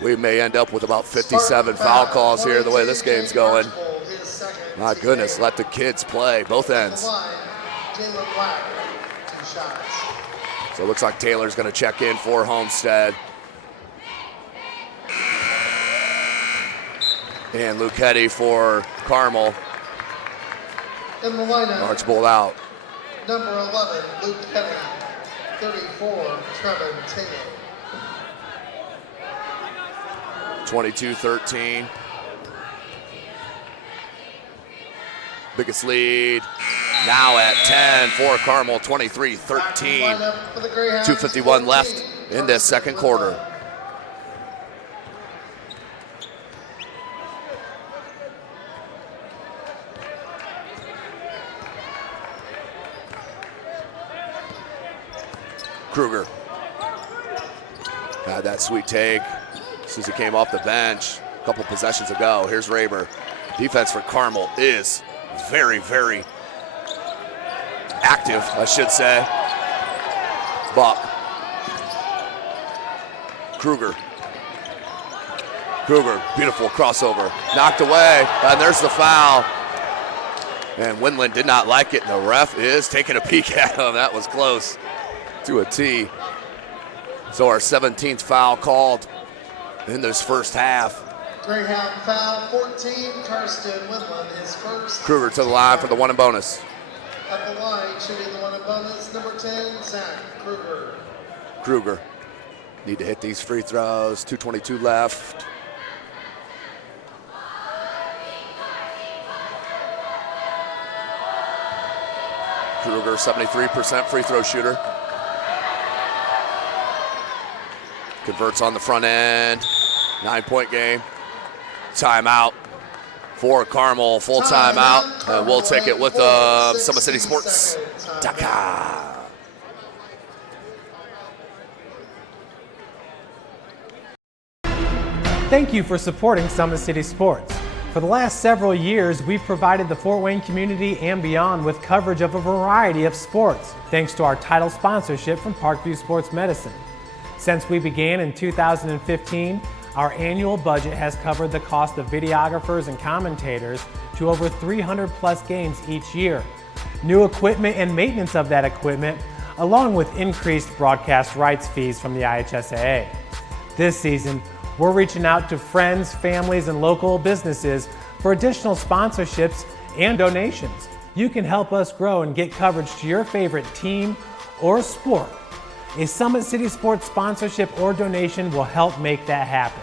We may end up with about 57 foul calls here the way this game's going. My goodness, let the kids play, both ends. So it looks like Taylor's gonna check in for Homestead. And Luke Hetty for Carmel. In the lineup, Archbold out. number 11, Luke Hetty. 34, Trevor Taylor. 22-13. Biggest lead now at 10 for Carmel, 23-13. 2:51 left in this second quarter. Kruger had that sweet take as soon as he came off the bench a couple possessions ago. Here's Raber. Defense for Carmel is very, very active, I should say. Buck. Kruger, beautiful crossover. Knocked away, and there's the foul. And Windland did not like it, and the ref is taking a peek at him. That was close to a T. So our 17th foul called in this first half. Greyhound foul 14, Karsten Windland, his first. Kruger to the line for the one and bonus. At the line, shooting the one and bonus, number 10, Zach Kruger. Kruger need to hit these free throws. 2:22 left. Kruger, 73% free throw shooter. Converts on the front end. 9-point game. Timeout for Carmel. Full timeout. And we'll take it with SummitCitySports.com. Thank you for supporting Summit City Sports. For the last several years, we've provided the Fort Wayne community and beyond with coverage of a variety of sports, thanks to our title sponsorship from Parkview Sports Medicine. Since we began in 2015, our annual budget has covered the cost of videographers and commentators to over 300 plus games each year. New equipment and maintenance of that equipment, along with increased broadcast rights fees from the IHSAA. This season, we're reaching out to friends, families, and local businesses for additional sponsorships and donations. You can help us grow and get coverage to your favorite team or sport. A Summit City Sports sponsorship or donation will help make that happen.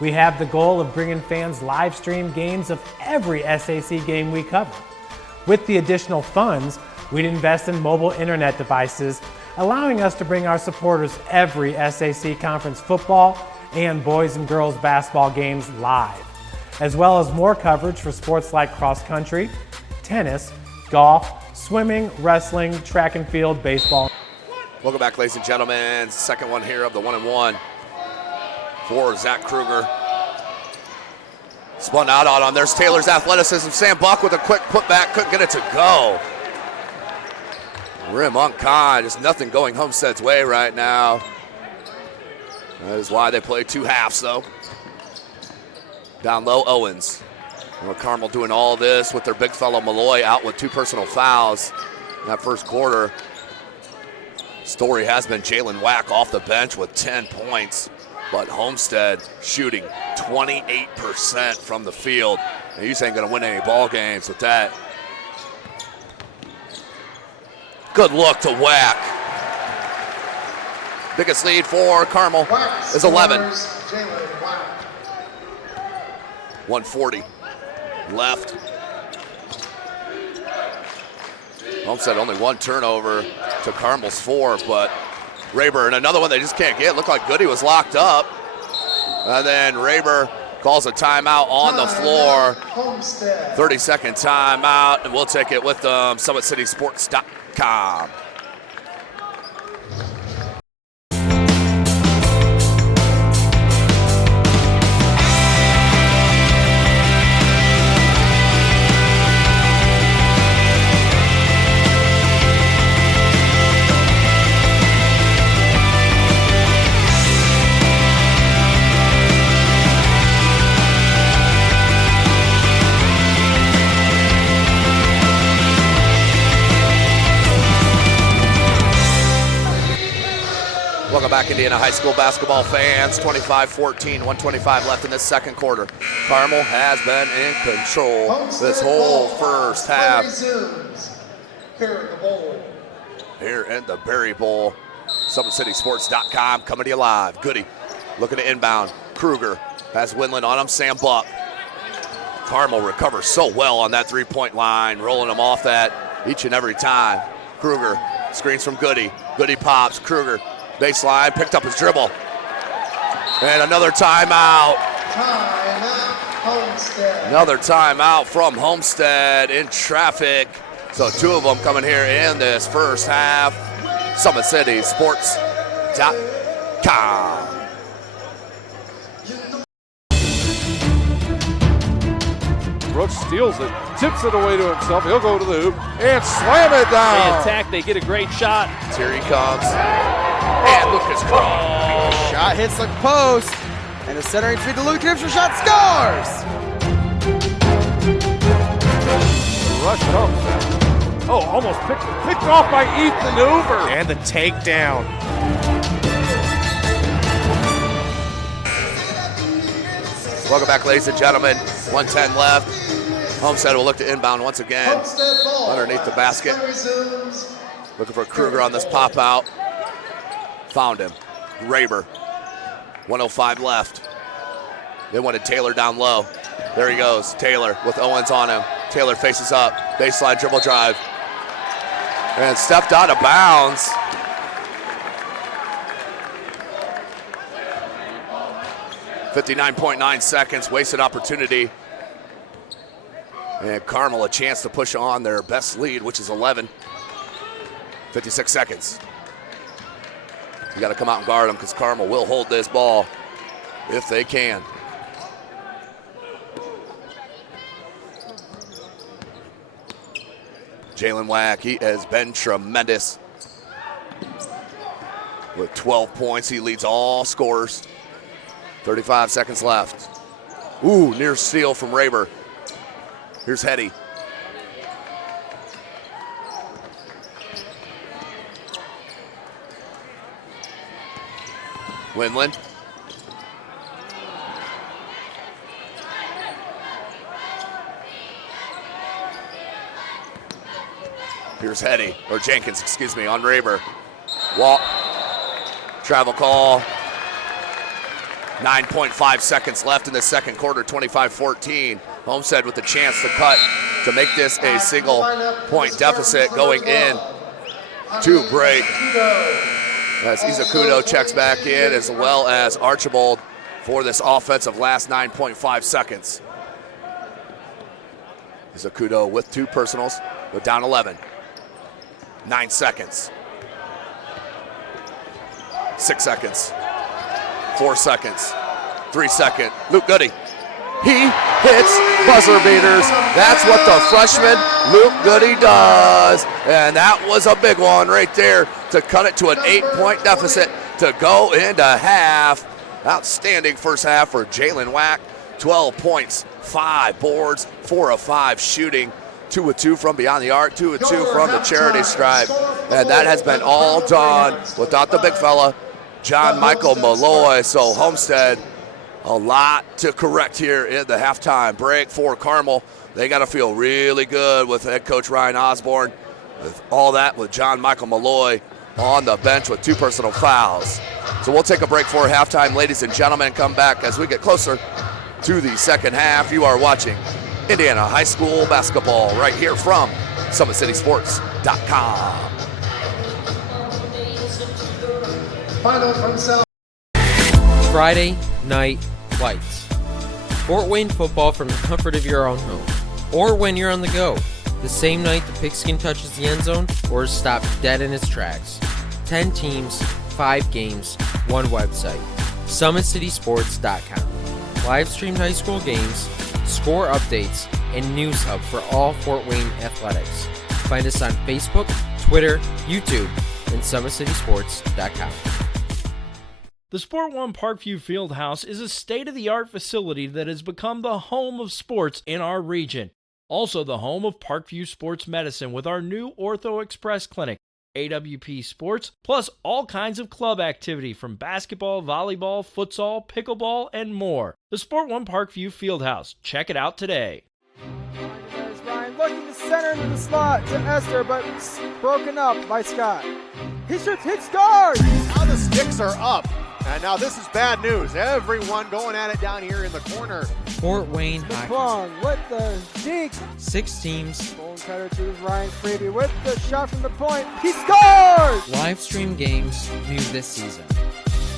We have the goal of bringing fans live stream games of every SAC game we cover. With the additional funds, we'd invest in mobile internet devices, allowing us to bring our supporters every SAC conference football and boys and girls basketball games live, as well as more coverage for sports like cross country, tennis, golf, swimming, wrestling, track and field, baseball. Welcome back, ladies and gentlemen. Second one here of the 1-and-1 for Zach Kruger. Spun out on him. There's Taylor's athleticism. Sam Buck with a quick putback. Couldn't get it to go. Rim unkind. Just nothing going Homestead's way right now. That is why they play two halves, though. Down low, Owens. And Carmel doing all this with their big fellow Malloy out with 2 personal fouls in that first quarter. Story has been Jalen Wack off the bench with 10 points, but Homestead shooting 28% from the field. And you ain't gonna win any ball games with that. Good look to Wack. Biggest lead for Carmel is 11. 140 left. Homestead only 1 turnover to Carmel's 4, but Rayburn, another one they just can't get. Looked like Goody was locked up. And then Rayburn calls a timeout on the floor. 30-second timeout, and we'll take it with SummitCitySports.com. Welcome back, Indiana high school basketball fans. 25-14, 1:25 left in this second quarter. Carmel has been in control this whole first half. Here in the Berry Bowl. SummitCitySports.com coming to you live. Goody looking to inbound. Kruger has Winland on him. Sam Buck. Carmel recovers so well on that three-point line, rolling them off that each and every time. Kruger screens from Goody. Goody pops. Kruger. Baseline, picked up his dribble. And another timeout. Another timeout from Homestead in traffic. So 2 of them coming here in this first half. SummitCitySports.com. Brooks steals it, tips it away to himself. He'll go to the hoop and slam it down. They attack, they get a great shot. Here he comes. And Lucas Cross. Shot hits the post. And the centering feed to Luke Gibson. Shot scores. Rush comes. Oh, almost picked off by Ethan Hoover. And the takedown. Welcome back, ladies and gentlemen. 1:10 left. Homestead will look to inbound once again underneath the basket. Looking for Kruger on this pop out. Found him. Rayburn. 1:05 left. They wanted Taylor down low. There he goes. Taylor with Owens on him. Taylor faces up. Baseline dribble drive. And stepped out of bounds. .9 seconds. Wasted opportunity. And Carmel a chance to push on their best lead, which is 11. 56 seconds. You got to come out and guard them because Carmel will hold this ball if they can. Jalen Wack, he has been tremendous. With 12 points, he leads all scorers. 35 seconds left. Ooh, near steal from Rayburn. Here's Hetty. Winland. Here's Hetty, or Jenkins, excuse me, on Rayburn. Walk. Travel call. 9.5 seconds left in the second quarter, 25-14. Homestead with the chance to cut to make this a single point deficit going in to break. As Izakudo checks back in, as well as Archibald for this offensive last 9.5 seconds. Izakudo with 2 personals, but down 11. 9 seconds. 6 seconds. 4 seconds. 3 seconds. Luke Goody. He hits buzzer beaters. That's what the freshman Luke Goody does. And that was a big one right there to cut it to an 8-point deficit to go into half. Outstanding first half for Jalen Wack. 12 points, 5 boards, 4 of 5 shooting. 2 of 2 from beyond the arc, 2 of 2 from the charity stripe. And that has been all done without the big fella, John Michael Malloy. So Homestead, a lot to correct here in the halftime break for Carmel. They got to feel really good with head coach Ryan Osborne. With all that with John Michael Malloy on the bench with 2 personal fouls. So we'll take a break for halftime, ladies and gentlemen, and come back as we get closer to the second half. You are watching Indiana High School basketball right here from SummitCitySports.com. Final from South. Friday Night Lights. Fort Wayne football from the comfort of your own home. Or when you're on the go. The same night the pigskin touches the end zone or is stopped dead in its tracks. 10 teams, 5 games, 1 website. SummitCitySports.com. Live streamed high school games, score updates, and news hub for all Fort Wayne athletics. Find us on Facebook, Twitter, YouTube, and SummitCitySports.com. The Sport One Parkview Fieldhouse is a state-of-the-art facility that has become the home of sports in our region. Also the home of Parkview Sports Medicine with our new Ortho Express Clinic, AWP Sports, plus all kinds of club activity from basketball, volleyball, futsal, pickleball, and more. The Sport One Parkview Fieldhouse. Check it out today. There's Ryan looking to center into the slot to Esther, but broken up by Scott. He shoots, hit, scores! Now the sticks are up. And now this is bad news. Everyone going at it down here in the corner. Fort Wayne McClung with the deke. 6 teams. Bone cutter to Ryan Freebie with the shot from the point. He scores! Live stream games new this season.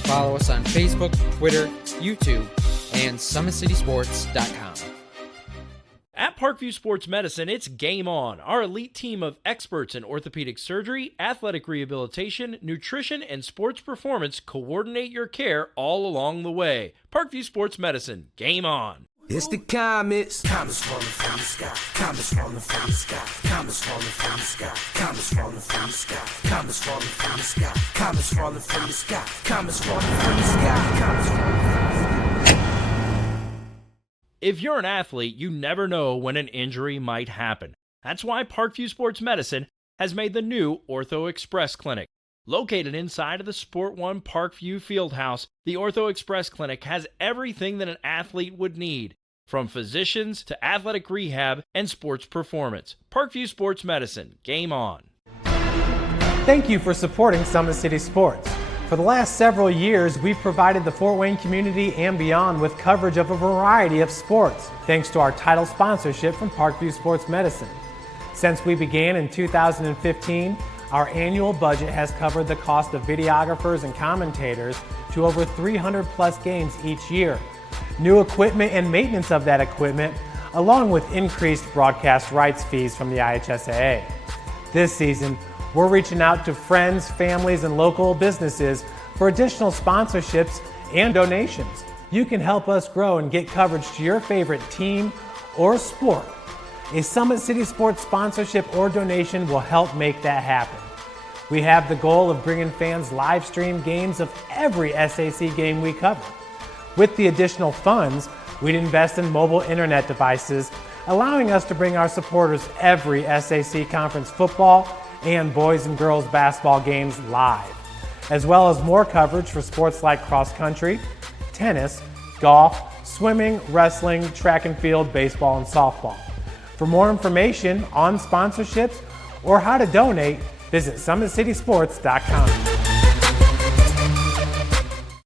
Follow us on Facebook, Twitter, YouTube, and SummitCitySports.com. At Parkview Sports Medicine, it's game on. Our elite team of experts in orthopedic surgery, athletic rehabilitation, nutrition, and sports performance coordinate your care all along the way. Parkview Sports Medicine, game on. It's the comets. Comets falling from the sky. Comets falling from the sky. Comets falling from the sky. Comets falling from the sky. Comets falling from the sky. Comets falling from the sky. Comets falling from the sky. Comets falling from the sky. If you're an athlete, you never know when an injury might happen. That's why Parkview Sports Medicine has made the new Ortho Express Clinic. Located inside of the Sport One Parkview Fieldhouse, the Ortho Express Clinic has everything that an athlete would need, from physicians to athletic rehab and sports performance. Parkview Sports Medicine, game on. Thank you for supporting Summit City Sports. For the last several years, we've provided the Fort Wayne community and beyond with coverage of a variety of sports, thanks to our title sponsorship from Parkview Sports Medicine. Since we began in 2015, our annual budget has covered the cost of videographers and commentators to over 300 plus games each year. New equipment and maintenance of that equipment, along with increased broadcast rights fees from the IHSAA. This season, we're reaching out to friends, families, and local businesses for additional sponsorships and donations. You can help us grow and get coverage to your favorite team or sport. A Summit City Sports sponsorship or donation will help make that happen. We have the goal of bringing fans live stream games of every SAC game we cover. With the additional funds, we'd invest in mobile internet devices, allowing us to bring our supporters every SAC conference football and boys and girls basketball games live, as well as more coverage for sports like cross country, tennis, golf, swimming, wrestling, track and field, baseball, and softball. For more information on sponsorships or how to donate, visit SummitCitySports.com.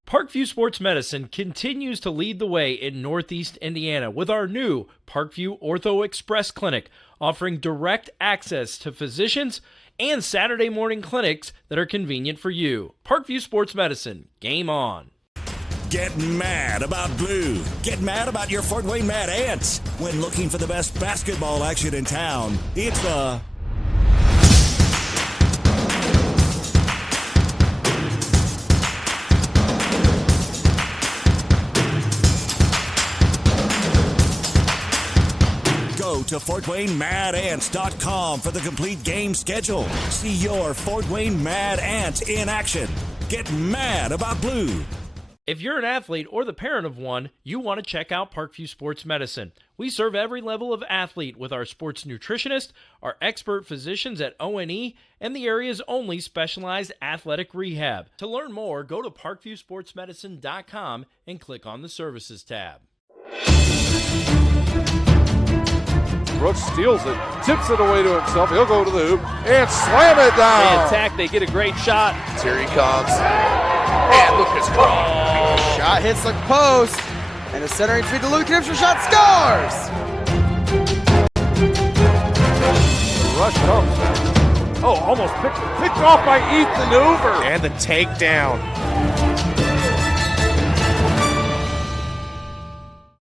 Parkview Sports Medicine continues to lead the way in Northeast Indiana with our new Parkview Ortho Express Clinic, offering direct access to physicians and Saturday morning clinics that are convenient for you. Parkview Sports Medicine, game on. Get mad about blue. Get mad about your Fort Wayne Mad Ants. When looking for the best basketball action in town, it's the Go to FortWayneMadAnts.com for the complete game schedule. See your Fort Wayne Mad Ant in action. Get mad about blue. If you're an athlete or the parent of one, you want to check out Parkview Sports Medicine. We serve every level of athlete with our sports nutritionist, our expert physicians at O&E, and the area's only specialized athletic rehab. To learn more, go to ParkviewSportsMedicine.com and click on the Services tab. Brooks steals it, tips it away to himself. He'll go to the hoop and slam it down. They attack, they get a great shot. Here he comes. And Lucas Crawl. Shot hits the post, and the centering feed to Luke Gibson, shot scores! rush comes now. Oh, almost picked off by Ethan Hoover. And the takedown.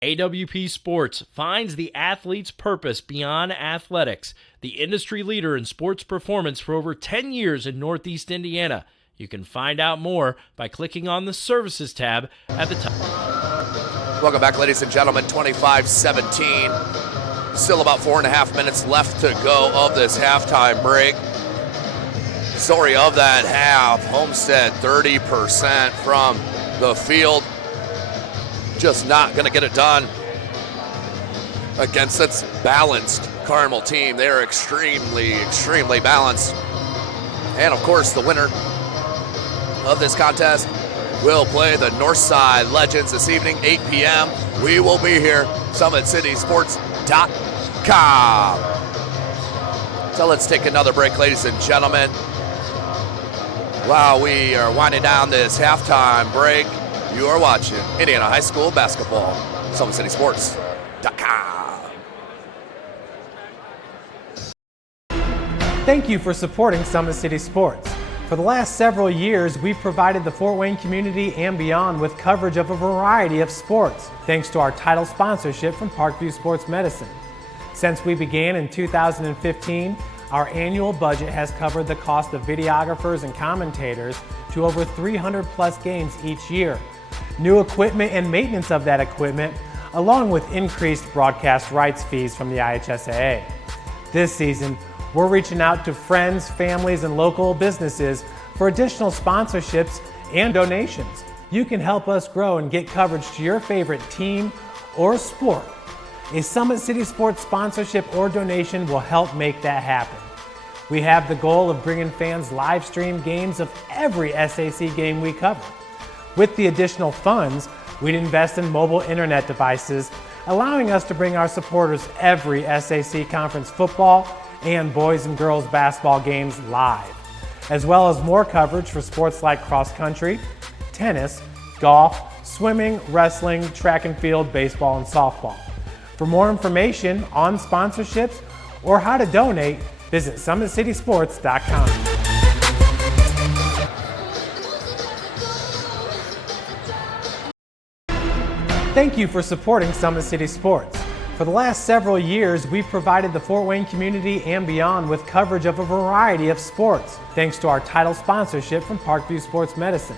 AWP Sports finds the athlete's purpose beyond athletics, the industry leader in sports performance for over 10 years in Northeast Indiana. You can find out more by clicking on the Services tab at the top. Welcome back, ladies and gentlemen. 25-17. Still about 4.5 minutes left to go of this halftime break. Story of that half, Homestead 30% from the field. Just not going to get it done against its balanced Carmel team. They're extremely, extremely balanced. And of course, the winner of this contest will play the Northside Legends this evening, 8 p.m. We will be here, SummitCitySports.com. So let's take another break, ladies and gentlemen. While we are winding down this halftime break, you are watching Indiana High School basketball, SummitCitySports.com. Thank you for supporting Summit City Sports. For the last several years, we've provided the Fort Wayne community and beyond with coverage of a variety of sports, thanks to our title sponsorship from Parkview Sports Medicine. Since we began in 2015, our annual budget has covered the cost of videographers and commentators to over 300 plus games each year. New equipment and maintenance of that equipment, along with increased broadcast rights fees from the IHSAA. This season, we're reaching out to friends, families, and local businesses for additional sponsorships and donations. You can help us grow and get coverage to your favorite team or sport. A Summit City Sports sponsorship or donation will help make that happen. We have the goal of bringing fans live stream games of every SAC game we cover. With the additional funds, we'd invest in mobile internet devices, allowing us to bring our supporters every SAC conference football and boys and girls basketball games live, as well as more coverage for sports like cross country, tennis, golf, swimming, wrestling, track and field, baseball, and softball. For more information on sponsorships or how to donate, visit SummitCitySports.com. Thank you for supporting Summit City Sports. For the last several years, we've provided the Fort Wayne community and beyond with coverage of a variety of sports, thanks to our title sponsorship from Parkview Sports Medicine.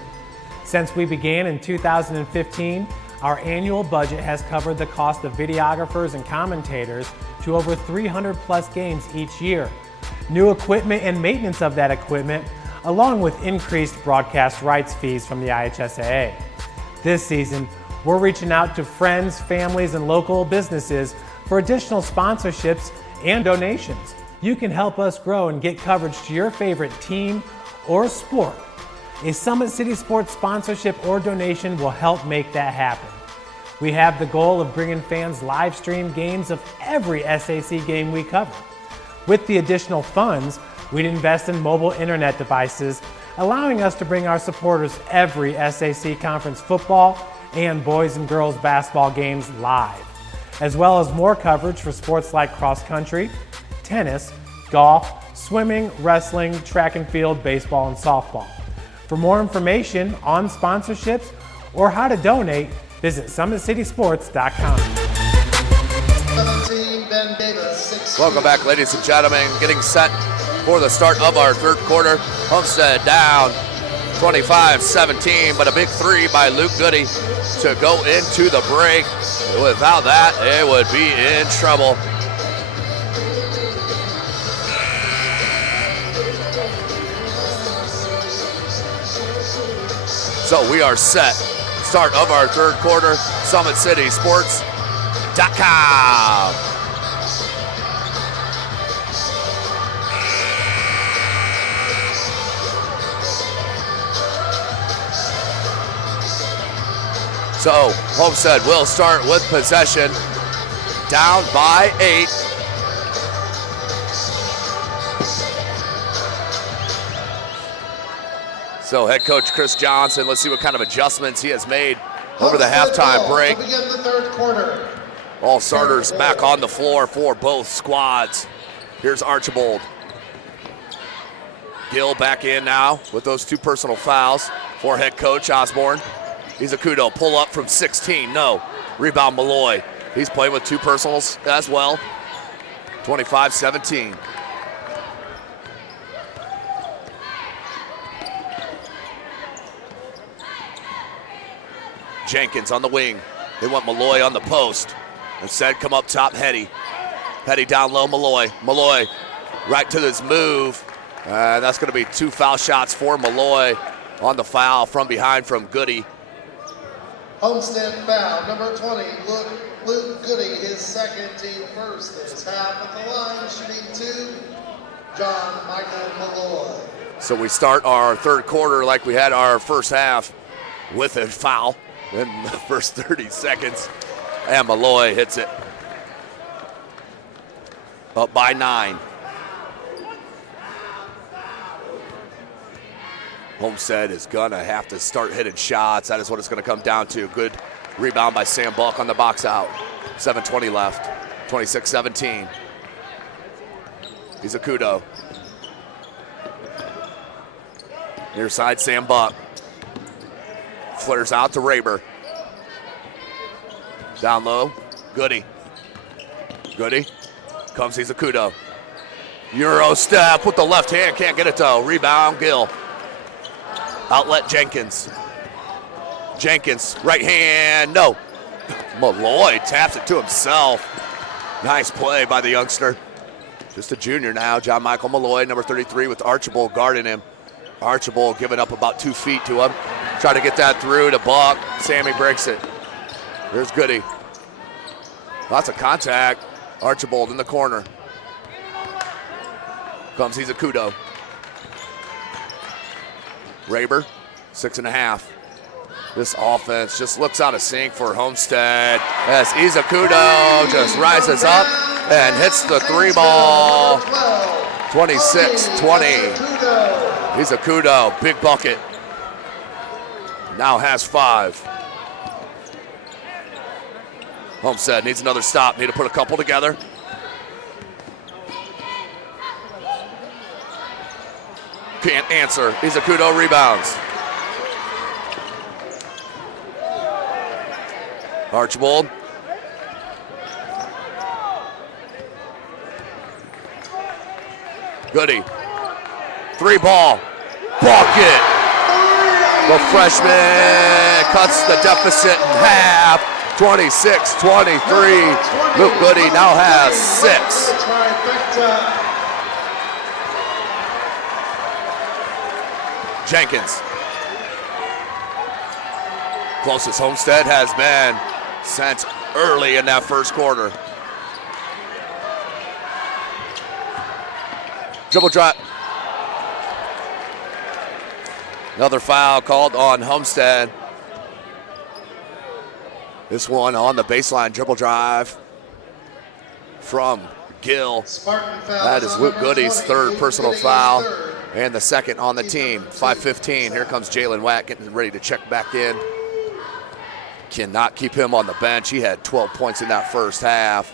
Since we began in 2015, our annual budget has covered the cost of videographers and commentators to over 300 plus games each year. New equipment and maintenance of that equipment, along with increased broadcast rights fees from the IHSAA. This season, we're reaching out to friends, families, and local businesses for additional sponsorships and donations. You can help us grow and get coverage to your favorite team or sport. A Summit City Sports sponsorship or donation will help make that happen. We have the goal of bringing fans live stream games of every SAC game we cover. With the additional funds, we'd invest in mobile internet devices, allowing us to bring our supporters every SAC conference football and boys and girls basketball games live, as well as more coverage for sports like cross country, tennis, golf, swimming, wrestling, track and field, baseball, and softball. For more information on sponsorships or how to donate, visit SummitCitySports.com. Welcome back, ladies and gentlemen. Getting set for the start of our third quarter. Homestead down 25-17, but a big three by Luke Goody to go into the break. Without that, they would be in trouble. So we are set. Start of our third quarter, SummitCitySports.com. So Homestead will start with possession, down by 8. So head coach Chris Johnson, let's see what kind of adjustments he has made over the halftime break. To begin the third quarter. All starters back on the floor for both squads. Here's Archibald. Gill back in now with those 2 personal fouls for head coach Osborne. Izakudo pull up from 16, no. Rebound Malloy. He's playing with 2 personals as well. 25-17. Jenkins on the wing. They want Malloy on the post. Instead, come up top, Hetty. Hetty down low, Malloy. Malloy right to his move. That's going to be 2 foul shots for Malloy on the foul from behind from Goody. Homestead foul, number 20, Luke Goody, his second, team first this half at the line, shooting 2, John Michael Malloy. So we start our third quarter like we had our first half with a foul in the first 30 seconds. And Malloy hits it. Up by 9. Homestead is gonna have to start hitting shots. That is what it's gonna come down to. Good rebound by Sam Buck on the box out. 7:20 left, 26-17. Izakudo. Near side, Sam Buck. Flares out to Raber. Down low, Goody. Goody, comes Izakudo. Euro step with the left hand, can't get it though. Rebound, Gill. Outlet Jenkins. Jenkins, right hand, no. Malloy taps it to himself. Nice play by the youngster. Just a junior now, John Michael Malloy, number 33 with Archibald guarding him. Archibald giving up about 2 feet to him. Try to get that through to Buck. Sammy breaks it. Here's Goody. Lots of contact. Archibald in the corner. Comes Izakudo. Raber, 6.5. This offense just looks out of sync for Homestead as Izakudo just rises up and hits the 3 ball. 26-20. Izakudo, big bucket. Now has 5. Homestead needs another stop. Need to put a couple together. Can't answer. Izakudo rebounds. Archibald. Goody. 3 ball. Bucket. The freshman cuts the deficit in half. 26-23. Luke Goody now has 6. Jenkins. Closest Homestead has been sent early in that first quarter. Dribble drive. Another foul called on Homestead. This one on the baseline dribble drive from Gill. That is Luke Goody's 3rd personal foul and the 2nd on the team. 5:15. Here comes Jalen Watt getting ready to check back in. Cannot keep him on the bench. He had 12 points in that first half.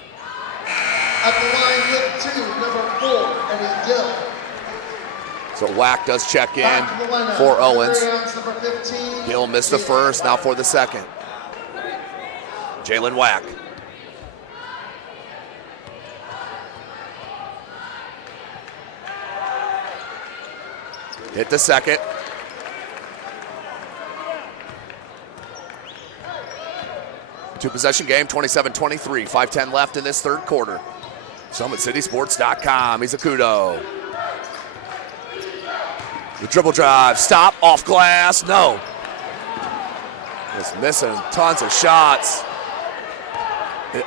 At the line with 2, number 4, Eddie Gill. So Wack does check in for Owens. Gill missed the first, now for the 2nd. Jalen Wack. Hit the 2nd. Two-possession game, 27-23. 5:10 left in this third quarter. SummitCitySports.com. Izakudo. The dribble drive, stop, off glass, no. Just missing tons of shots.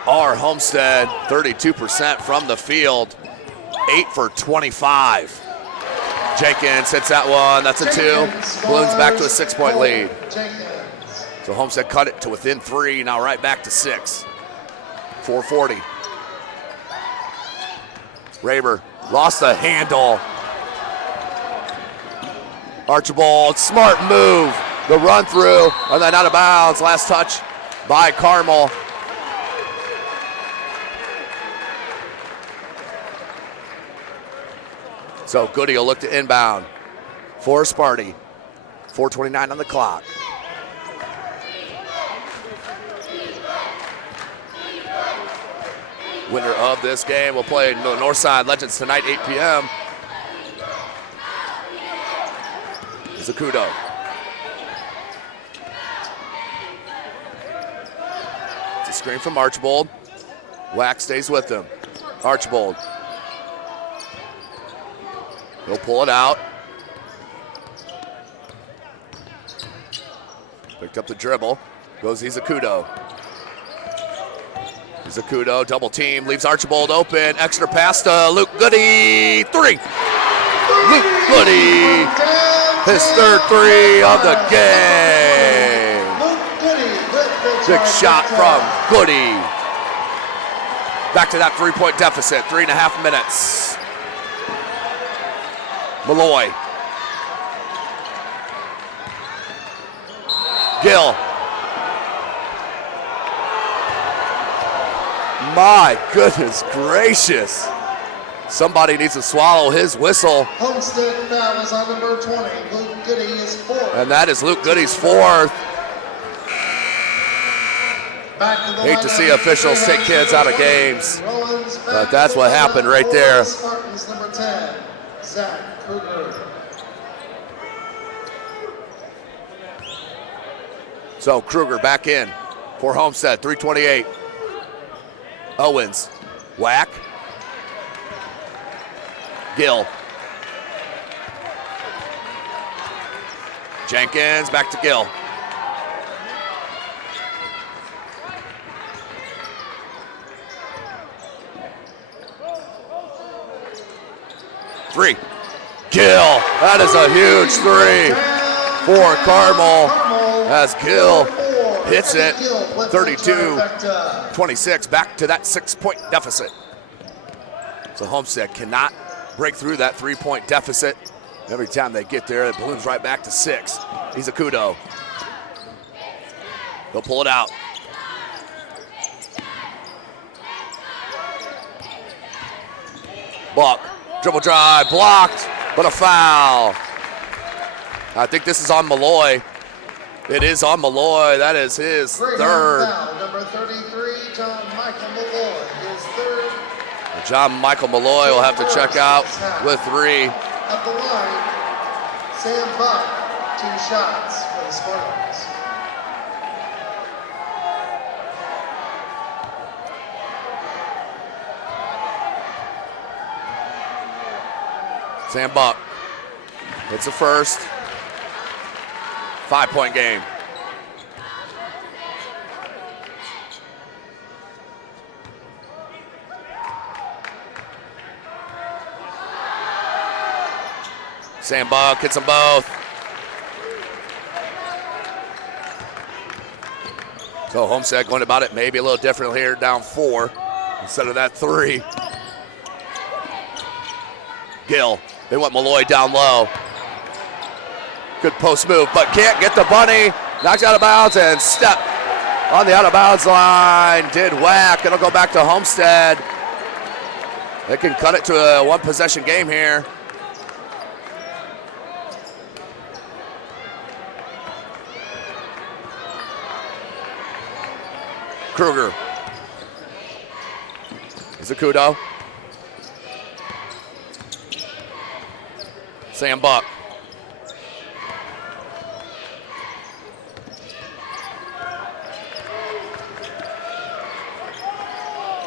Our Homestead, 32% from the field, 8 for 25. Jenkins hits that one, that's a 2. Balloons back to a 6-point lead. So Homestead cut it to within 3, now right back to 6. 4:40. Raber lost the handle. Archibald, smart move. The run through, and then out of bounds. Last touch by So Goody will look to inbound for Sparty. 4:29 on the clock. Winner of this game will play the Northside Legends tonight, 8 p.m. Zacudo. It's a screen from Archibald. Wax stays with him. Archibald. He'll pull it out. Picked up the dribble. Goes Izakudo. Izakudo, double team, leaves Archibald open. Extra pass to Luke Goody. 3. Luke Goody. His third 3 of the game. Big shot from Goody. Back to that 3-point deficit. 3.5 minutes. Malloy. Gill. My goodness gracious. Somebody needs to swallow his whistle. Homestead foul is on number 20. Luke Goody is 4th. And that is Luke Goody's 4th. Hate to see officials take kids out of games, but that's what happened right there. Spartans number 10, Zach Kruger. So Kruger back in for Homestead, 3:28. Owens, whack. Gill. Jenkins back to Gill. Three. Gill. That is a huge 3 for Carmel as Gill hits it. 32-26, back to that 6-point deficit. So Homestead cannot break through that 3-point deficit. Every time they get there, it balloons right back to 6. Izakudo. They'll pull it out. Buck, dribble drive, blocked, but a foul. I think this is on Malloy. It is on Malloy. That is his third. Foul, number 33, John Michael Malloy, his third. John Michael Malloy will have to check out with 3. At the line, Sam Buck, 2 shots for the Spartans. Sam Buck hits the first. 5-point game. Sam Buck hits them both. So Homestead going about it maybe a little different here, down 4 instead of that 3. Gill, they want Malloy down low. Good post move, but can't get the bunny. Knocks out of bounds and step on the out of bounds line. Did whack. It'll go back to Homestead. They can cut it to a 1-possession game here. Kruger. Zacudo. Sam Buck.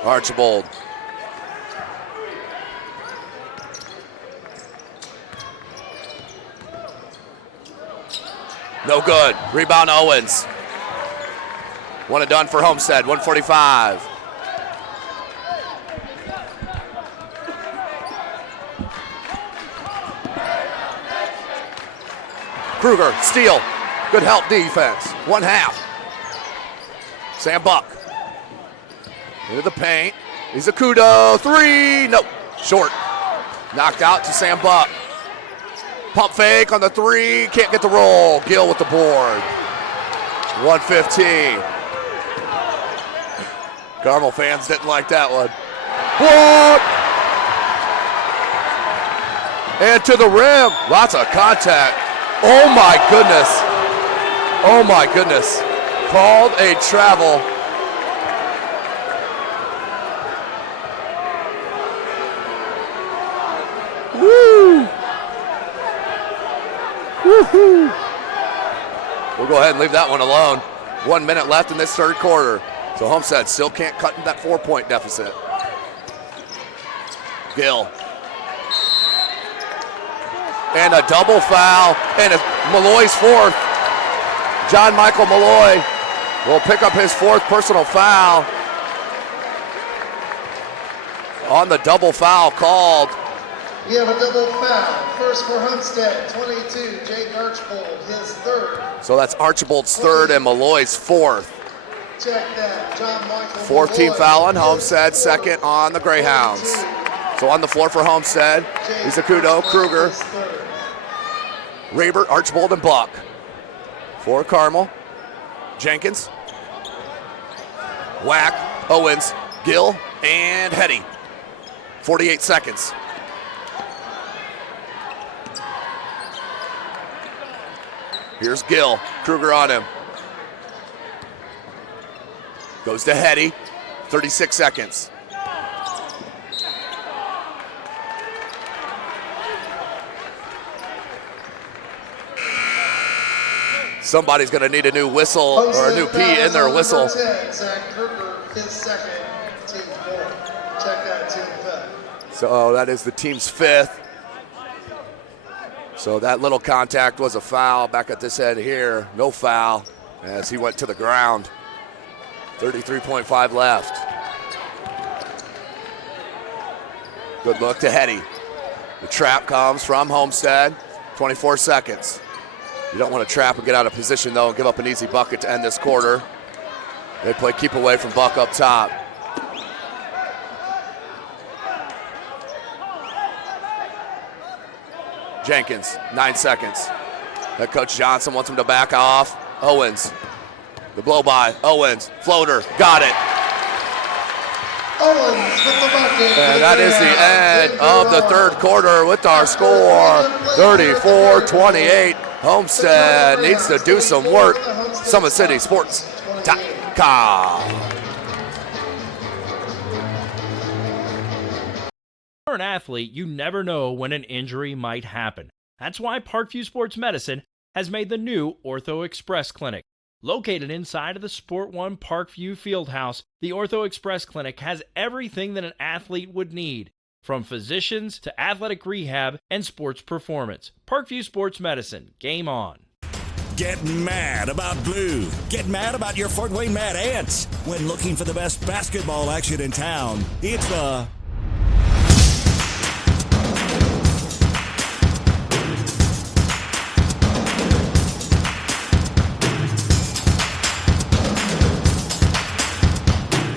Archibald. No good. Rebound Owens. One and done for Homestead, 145. Kruger, steal. Good help defense. 1/2. Sam Buck. Into the paint. Izakudo, 3. Nope. Short. Knocked out to Sam Buck. Pump fake on the 3. Can't get the roll. Gill with the board. 115. Carmel fans didn't like that one. Block! And to the rim. Lots of contact. Oh my goodness. Oh my goodness. Called a travel. Woo! Woo-hoo! We'll go ahead and leave that one alone. 1 minute left in this third quarter. So Homestead still can't cut that 4-point deficit. Gill. And a double foul, and Malloy's fourth. John Michael Malloy will pick up his fourth personal foul on the double foul called. We have a double foul. First for Homestead, 22, Jake Archbold, his third. So that's Archibald's third and Malloy's fourth. Check that, John Michael Fourth Malloy, team foul on Homestead, second on the Greyhounds. So on the floor for Homestead, Izakudo, Kruger, Rabert, Archibald, and Buck. For Carmel, Jenkins, Wack, Owens, Gill, and Hetty. 48 seconds. Here's Gill, Kruger on him. Goes to Hetty, 36 seconds. Somebody's going to need a new whistle or a new P in their whistle. Zach Kruger, his second, team fourth. Check that, team fifth. So that is the team's fifth. So that little contact was a foul back at this end here. No foul as he went to the ground. 33.5 left. Good look to Hetty. The trap comes from Homestead. 24 seconds. You don't want to trap and get out of position, though, and give up an easy bucket to end this quarter. They play keep away from Buck up top. Jenkins, 9 seconds. Head coach Johnson wants him to back off. Owens, the blow by. Owens, floater, got it. Owens with the bucket. And that is the end of the third quarter with our score, 34-28. Homestead needs to do some work. SummitCitySports.com. You're an athlete, you never know when an injury might happen. That's why Parkview Sports Medicine has made the new Ortho Express Clinic. Located inside of the Sport One Parkview Fieldhouse, the Ortho Express Clinic has everything that an athlete would need, from physicians to athletic rehab and sports performance. Parkview Sports Medicine, game on. Get mad about blue. Get mad about your Fort Wayne Mad Ants. When looking for the best basketball action in town, it's the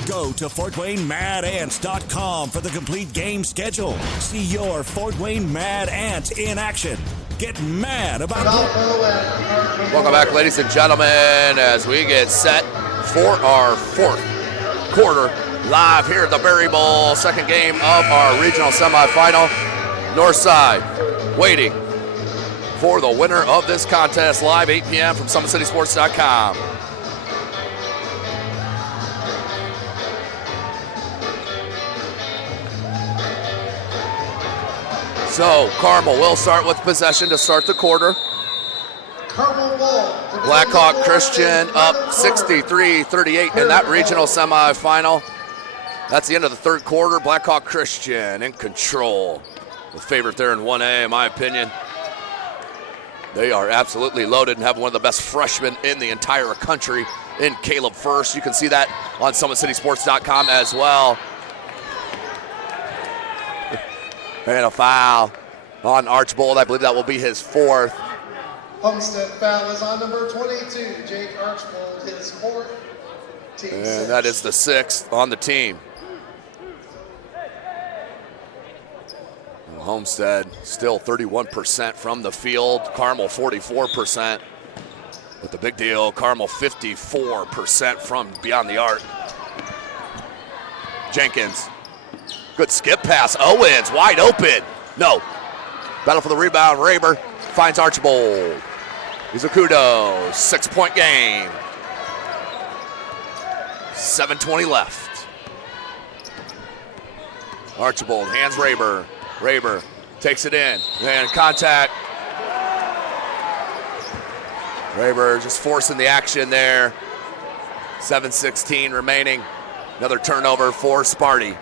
Go to FortWayneMadAnts.com for the complete game schedule. See your Fort Wayne Mad Ants in action. Get mad about Welcome back, ladies and gentlemen, as we get set for our fourth quarter live here at the Berry Bowl, second game of our regional semifinal. Northside waiting for the winner of this contest live 8 p.m. from SummitCitySports.com. So Carmel will start with possession to start the quarter. Blackhawk Christian up 63-38 in that regional semifinal. That's the end of the third quarter. Blackhawk Christian in control. The favorite there in 1A, in my opinion. They are absolutely loaded and have one of the best freshmen in the entire country in Caleb First. You can see that on SummitCitySports.com as well. And a foul on Archbold. I believe that will be his fourth. Homestead foul is on number 22, Jake Archbold, his fourth. Team And six. that is the sixth on the team. Homestead still 31% from the field. Carmel 44%. But the big deal, Carmel 54% from beyond the arc. Jenkins. Good skip pass. Owens wide open. No. Battle for the rebound. Raber finds Archibald. Izakudo, 6-point game. 7:20 left. Archibald hands Raber. Raber takes it in. And contact. Raber just forcing the action there. 7:16 remaining. Another turnover for Sparty.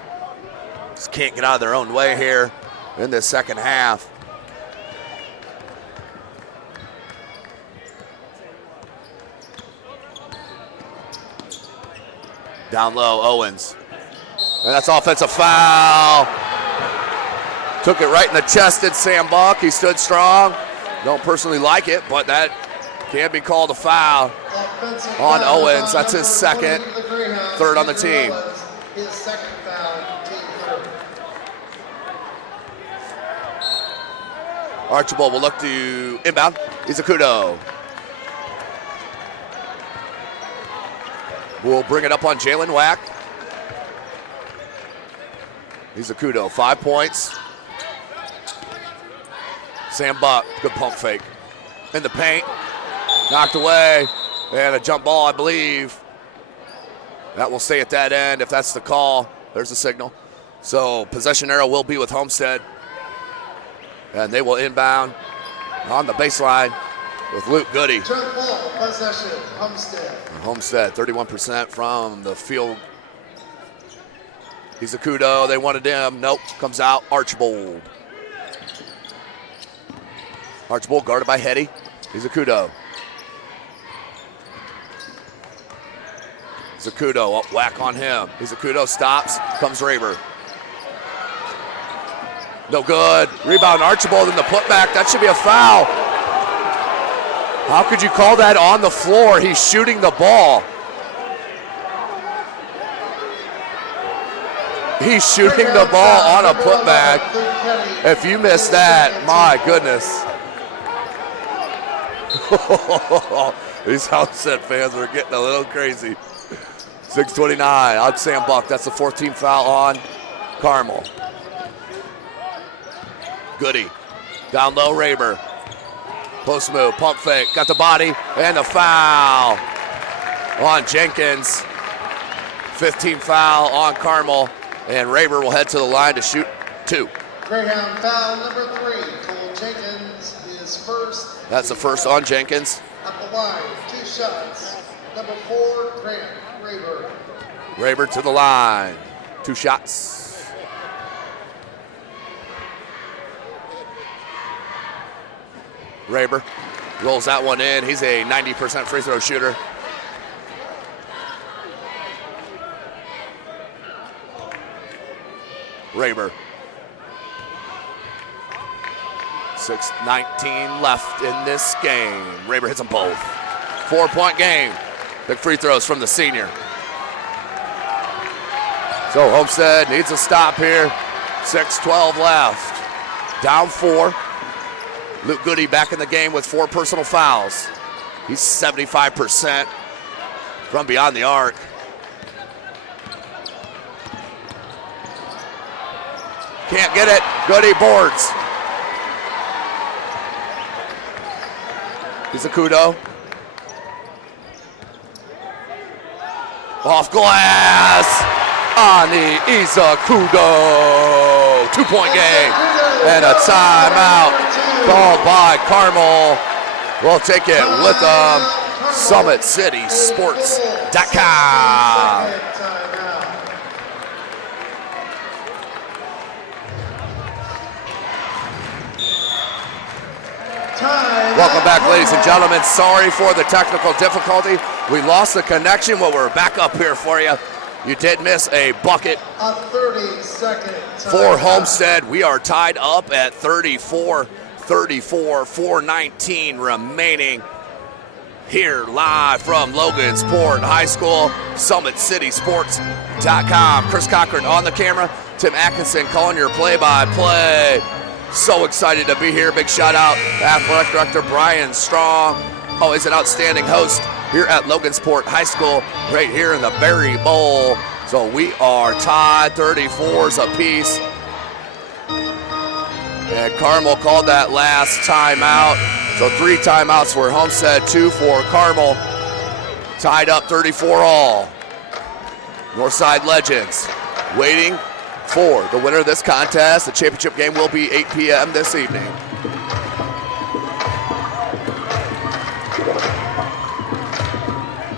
Just can't get out of their own way here in this second half. Down low, Owens. And that's offensive foul. Took it right in the chest at Sam Buck. He stood strong. Don't personally like it, but that can be called a foul on Owens. That's his second, third on the team. His second foul, team third. Archibald will look to inbound. Izakudo. We'll bring it up on Jalen Wack. Izakudo, 5 points. Sam Buck, good pump fake. In the paint, knocked away, and a jump ball, I believe. That will stay at that end if that's the call. There's the signal. So possession arrow will be with Homestead. And they will inbound on the baseline with Luke Goody. Jump ball, possession, Homestead. Homestead, 31% from the field. Izakudo, they wanted him. Nope, comes out Archibald. Archibald guarded by Hetty. Izakudo. Izakudo, up whack on him. Izakudo stops, comes Raber. No good. Rebound Archibald in the putback. That should be a foul. How could you call that on the floor? He's shooting the ball. He's shooting the ball on a putback. If you missed that, my goodness. These Homestead fans are getting a little crazy. 6:29 on Sam Buck. That's the 14th foul on Carmel. Goody. Down low, Raber. Post move, pump fake, got the body, and the foul on Jenkins. 15th foul on Carmel, and Raber will head to the line to shoot 2. Greyhound foul number 3. Cole Jenkins is first. That's the first on Jenkins. At the line, 2 shots. Number 4, Grant Raber. Raber to the line, 2 shots. Raber rolls that one in. He's a 90% free throw shooter. Raber. 6:19 left in this game. Raber hits them both. 4-point game. Big free throws from the senior. So Homestead needs a stop here. 6:12 left. Down 4. Luke Goody back in the game with 4 personal fouls. He's 75% from beyond the arc. Can't get it. Goody boards. Izakudo. Off glass. Ani Izakudo. 2-point game. And a timeout called by Carmel. We'll take it with them. SummitCitySports.com. Welcome back, ladies and gentlemen. Sorry for the technical difficulty. We lost the connection, but we're back up here for you. You did miss a bucket. A 30-second for Homestead. We are tied up at 34-34, 4:19 remaining. Here live from Logansport High School, SummitCitySports.com. Chris Cochran on the camera. Tim Atkinson calling your play-by-play. So excited to be here. Big shout out Athletic Director Brian Strong. Always an outstanding host here at Logansport High School, right here in the Berry Bowl. So we are tied 34s apiece. And Carmel called that last timeout. So 3 timeouts for Homestead, 2 for Carmel. Tied up 34 all. Northside Legends waiting for the winner of this contest. The championship game will be 8 p.m. this evening.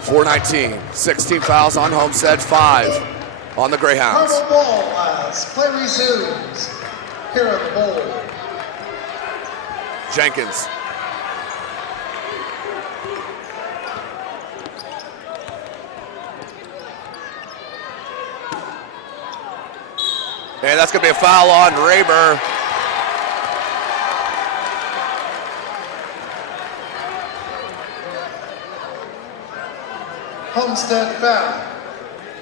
.419, 16 fouls on Homestead, 5 on the Greyhounds. Carmel ball as play resumes here at the bowl. Jenkins. And that's going to be a foul on Rayber. Homestead foul.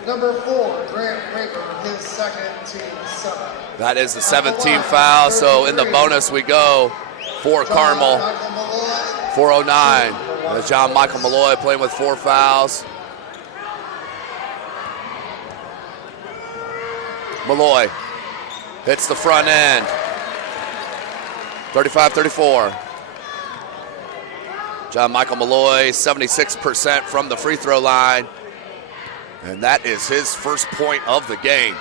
Number 4, Grant Rayber, his second, team 7. That is the 7th team foul, so in the bonus we go for Carmel. 4:09. As John Michael Malloy playing with 4 fouls. Malloy hits the front end. 35-34. John Michael Malloy, 76% from the free throw line. And that is his first point of the game.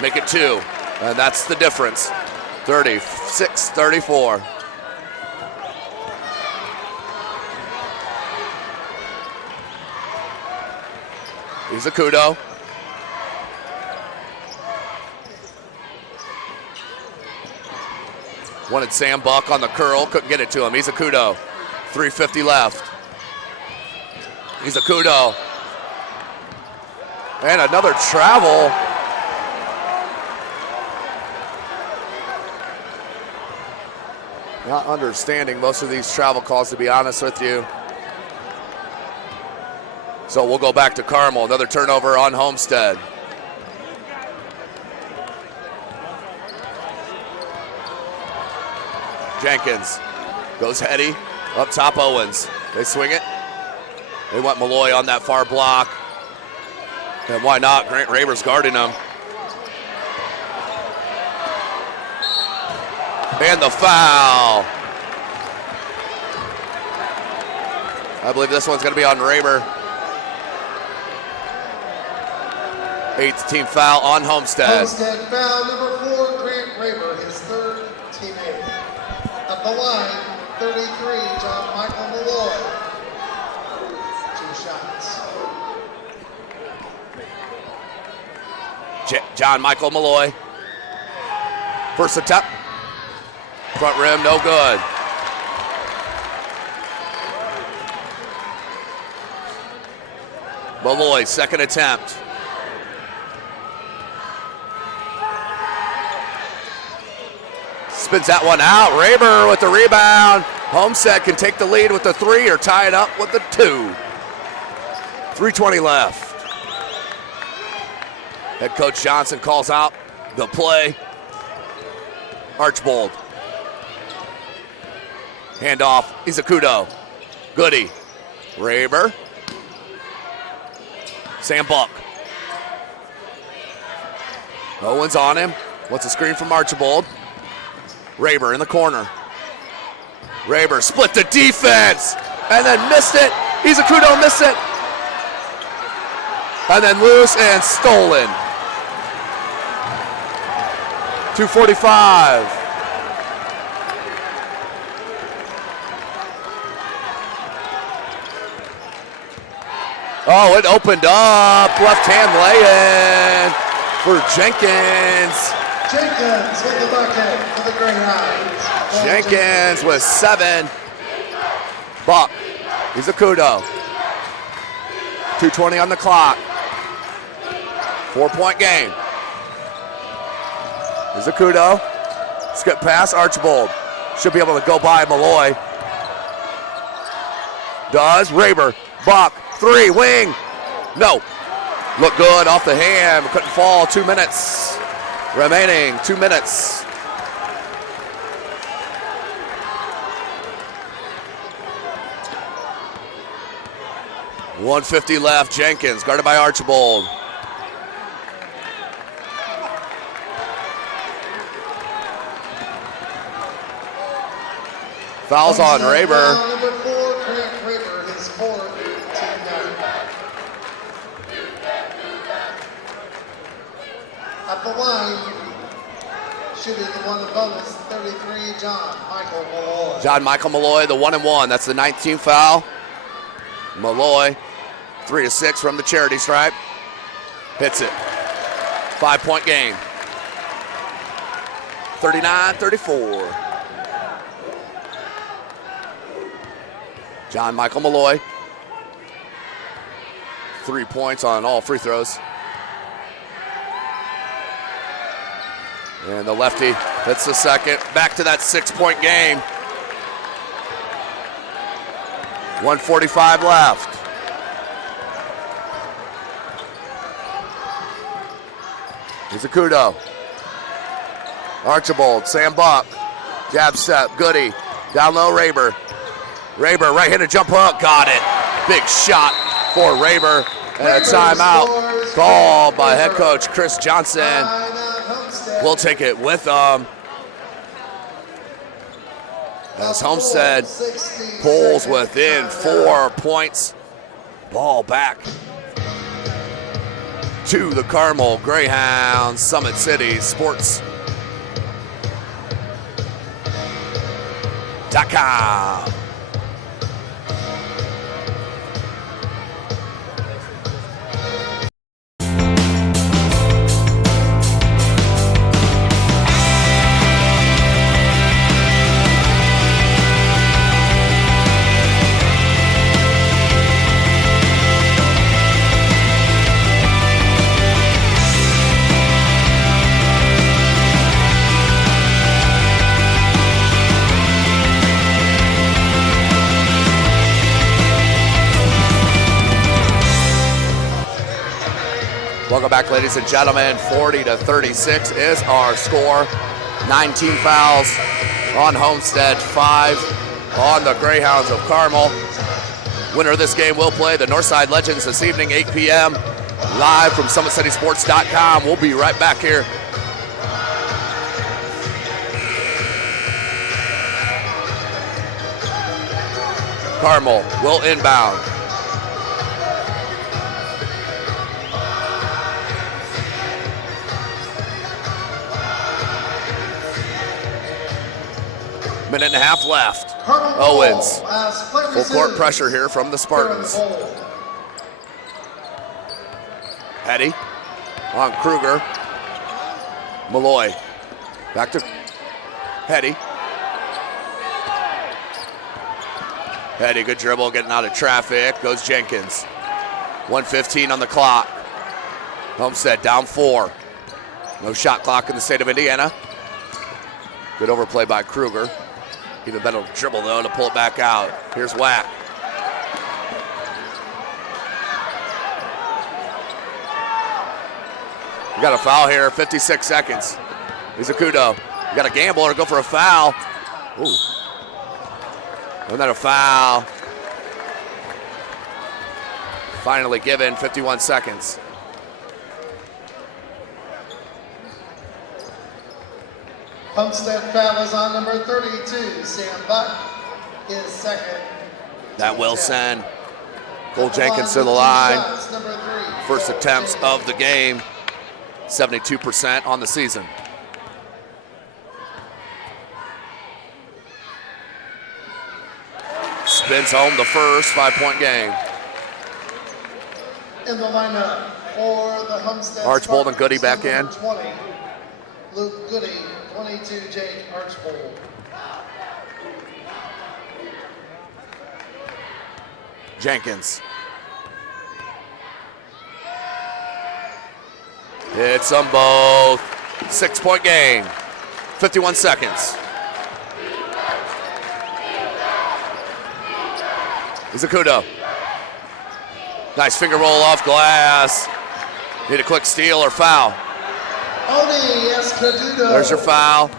Make it 2, and that's the difference. 36-34. Izakudo. Wanted Sam Buck on the curl, couldn't get it to him. Izakudo, 3:50 left. Izakudo. And another travel. Not understanding most of these travel calls, to be honest with you. So we'll go back to Carmel. Another turnover on Homestead. Jenkins goes heady. Up top, Owens. They swing it. They want Malloy on that far block. And why not? Grant Rayber's guarding him. And the foul. I believe this one's going to be on Rayber. 8th team foul on Homestead. Homestead foul number 4, Grant Rayber, his 3rd teammate. At the line, 33, John Michael Malloy. 2 shots. John Michael Malloy. First attempt. Front rim, no good. Malloy, second attempt. Spins that one out. Rayber with the rebound. Homestead can take the lead with the 3 or tie it up with the 2. 3:20 left. Head coach Johnson calls out the play. Archbold. Handoff, Izakudo. Goody. Rayber. Sam Buck. Owens on him. Wants a screen from Archibald. Rayber in the corner. Rayber split the defense and then missed it. Izakudo missed it. And then loose and stolen. 2:45. Oh, it opened up. Left hand lay-in for Jenkins. Jenkins with the bucket for the Greyhounds. Jenkins with 7. Buck. Izakudo. 2:20 on the clock. 4-point game. Izakudo. Skip pass, Archibald. Should be able to go by Malloy. Does. Rayber. Buck. 3, wing. No. Look good off the hand. Couldn't fall. 2 minutes remaining. 2 minutes. .150 left. Jenkins guarded by Archibald. Fouls on Homestead Raber. foul number 4, Grant Raber, his fourth, team foul. At the line, shooting the one above us, 33, John Michael Malloy. John Michael Malloy, the 1-and-1. That's the 19th foul. Malloy, 3 of 6 from the charity stripe. Hits it. 5-point game. 39-34. John Michael Malloy. 3 points on all free throws. And the lefty hits the second. Back to that 6-point game. 1:45 left. Here's a Kudo. Archibald, Sam Buck. Jab step, Goody. Down low, Raber. Raber, right-handed jump hook, got it. Big shot for Raber. And a timeout called by head coach Chris Johnson. We'll take it with them. As Homestead pulls within 4 points. Ball back to the Carmel Greyhounds, Summit City Sports.com. Welcome back, ladies and gentlemen. 40-36 is our score. 19 fouls on Homestead, 5 on the Greyhounds of Carmel. Winner of this game will play the Northside Legends this evening, 8 p.m. live from SummitCitySports.com. We'll be right back here. Carmel will inbound. Minute and a half left. Owens, full court pressure here from the Spartans. Petty on Kruger. Malloy, back to Petty. Petty, good dribble, getting out of traffic. Goes Jenkins. 1:15 on the clock. Homestead down 4. No shot clock in the state of Indiana. Good overplay by Kruger. Even better dribble, though, to pull it back out. Here's Wack. We got a foul here, 56 seconds. Here's a Kudo. You got a gamble or go for a foul. Ooh. Another foul. Finally given, 51 seconds. Homestead foul is on number 32, Sam Buck, his second. That will send Cole Jenkins to the line. First attempts of the game, 72% on the season. Spins home the first 5-point game. In the lineup for the Homestead Archibald and Goody back in. 20, Luke Goody, 22, Jake Archibald. Jenkins. Hits them both. 6-point game. 51 seconds. Zakudo. Nice finger roll off glass. Need a quick steal or foul. There's your foul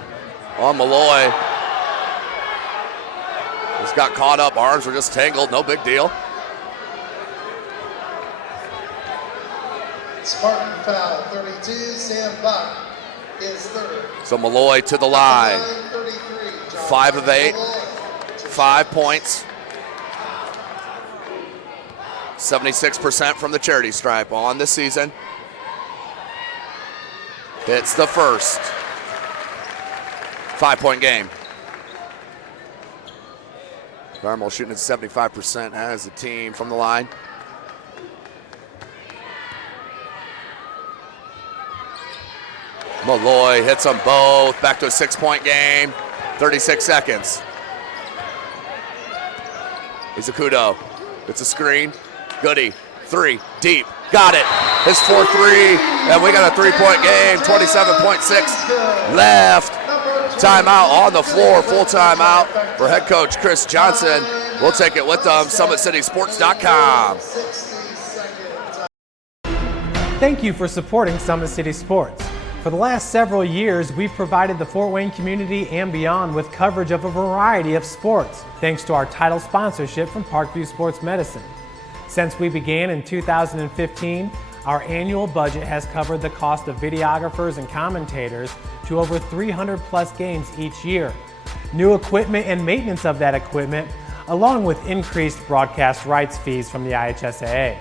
on Malloy. Just got caught up. Arms were just tangled. No big deal. Spartan foul, 32, Sam Buck is third. So Malloy to the line. 5 of 8 5 points. 76% from the charity stripe on the season. It's the first 5-point game. Carmel shooting at 75% as a team from the line. Malloy hits them both. Back to a 6-point game. 36 seconds. Izakudo. It's a screen. Goody. 3. Deep. Got it. His 4-3. And we got a 3-point game. 27.6 left. Timeout on the floor. Full timeout for head coach Chris Johnson. We'll take it with them. SummitCitySports.com. Thank you for supporting Summit City Sports. For the last several years, we've provided the Fort Wayne community and beyond with coverage of a variety of sports, thanks to our title sponsorship from Parkview Sports Medicine. Since we began in 2015, our annual budget has covered the cost of videographers and commentators to over 300 plus games each year. New equipment and maintenance of that equipment, along with increased broadcast rights fees from the IHSAA.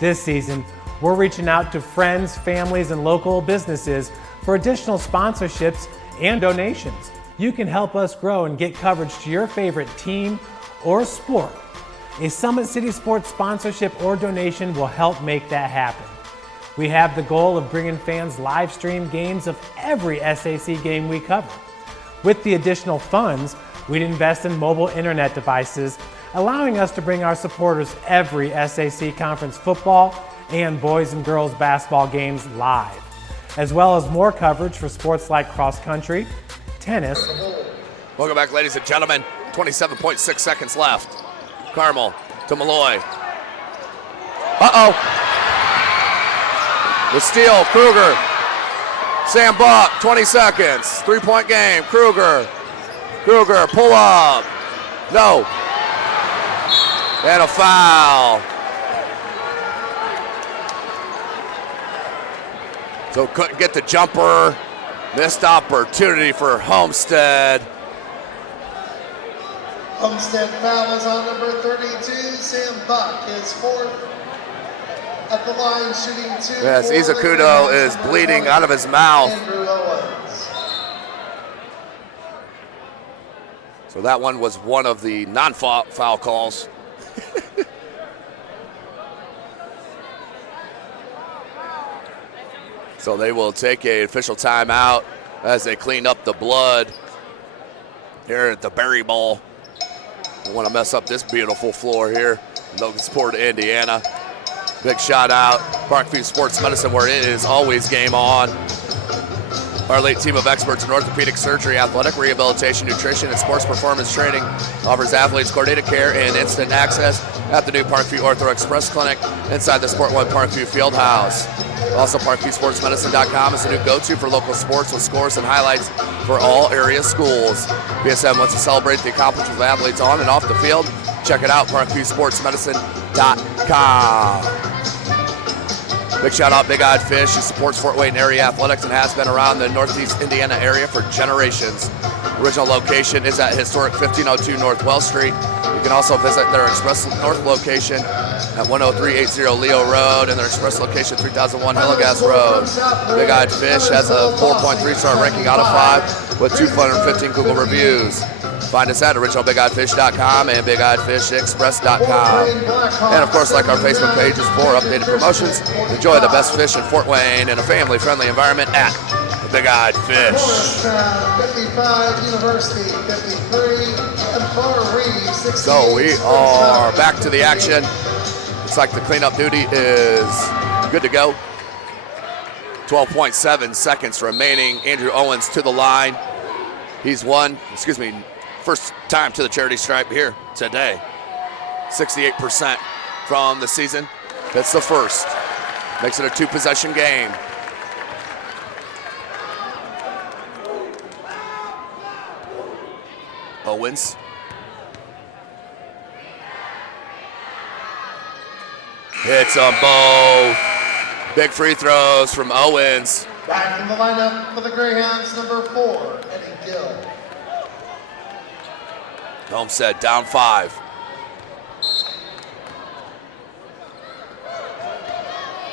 This season, we're reaching out to friends, families, and local businesses for additional sponsorships and donations. You can help us grow and get coverage to your favorite team or sport. A Summit City Sports sponsorship or donation will help make that happen. We have the goal of bringing fans live stream games of every SAC game we cover. With the additional funds, we'd invest in mobile internet devices, allowing us to bring our supporters every SAC conference football and boys and girls basketball games live, as well as more coverage for sports like cross country, tennis. Welcome back, ladies and gentlemen. 27.6 seconds left. Carmel to Malloy. Uh-oh. The steal, Kruger. Sam Buck, 20 seconds. 3-point game, Kruger. Kruger, pull up. No. And a foul. So couldn't get the jumper. Missed opportunity for Homestead. Homestead foul is on number 32. Sam Buck is fourth at the line, shooting 2. Yes, Izakudo is bleeding out of his mouth. Andrew Owens. So that one was one of the non-foul calls. So they will take an official timeout as they clean up the blood here at the Berry Bowl. Don't want to mess up this beautiful floor here in Logansport, Indiana. Big shout out, Parkview Sports Medicine, where it is always game on. Our elite team of experts in orthopedic surgery, athletic rehabilitation, nutrition, and sports performance training offers athletes coordinated care and instant access at the new Parkview Ortho Express Clinic inside the Sport One Parkview Fieldhouse. Also, ParkviewSportsMedicine.com is the new go-to for local sports with scores and highlights for all area schools. PSM wants to celebrate the accomplishments of athletes on and off the field. Check it out, ParkviewSportsMedicine.com. Big shout out Big Eyed Fish, who supports Fort Wayne area athletics and has been around the Northeast Indiana area for generations. Original location is at historic 1502 North Wells Street. You can also visit their Express North location at 10380 Leo Road and their Express location 3001 Hillegas Road. Big Eyed Fish has a 4.3 star ranking out of 5 with 215 Google reviews. Find us at originalbigeyedfish.com and bigeyedfishexpress.com. And of course, like our Facebook pages for updated promotions. Enjoy the best fish in Fort Wayne in a family-friendly environment at the Big Eyed Fish. 55, University 53, and Bar Reeves 68. So we are back to the action. Looks like the cleanup duty is good to go. 12.7 seconds remaining. Andrew Owens to the line. He's first time to the charity stripe here today. 68% from the season. That's the first. Makes it a 2-possession game. Owens. Hits them both. Big free throws from Owens. Back in the lineup for the Greyhounds, number 4, Eddie Gill. Homestead down 5.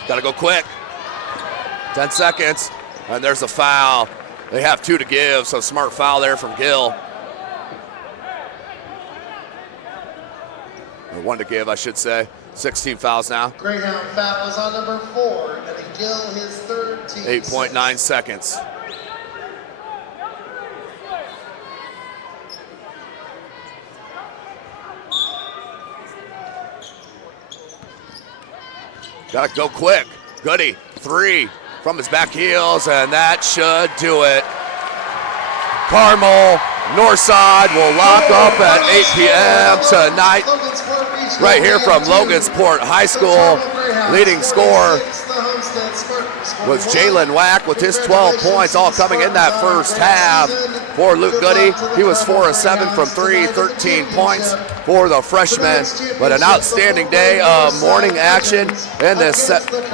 Got to go quick. 10 seconds, and there's a foul. They have 2 to give, so smart foul there from Gill. Or 1 to give, I should say. 16 fouls now. Greyhound foul is on number 4, and Gill his 3rd team. 8.9 seconds. Got to go quick. Goody, 3 from his back heels, and that should do it. Carmel, Northside will lock up at 8 p.m. tonight. Right here from Logansport High School. Leading scorer was Jalen Wack with his 12 points, all coming in that first half for Luke Goody. He was 4 of 7 from 3, 13 points for the freshman. But an outstanding day of morning action in this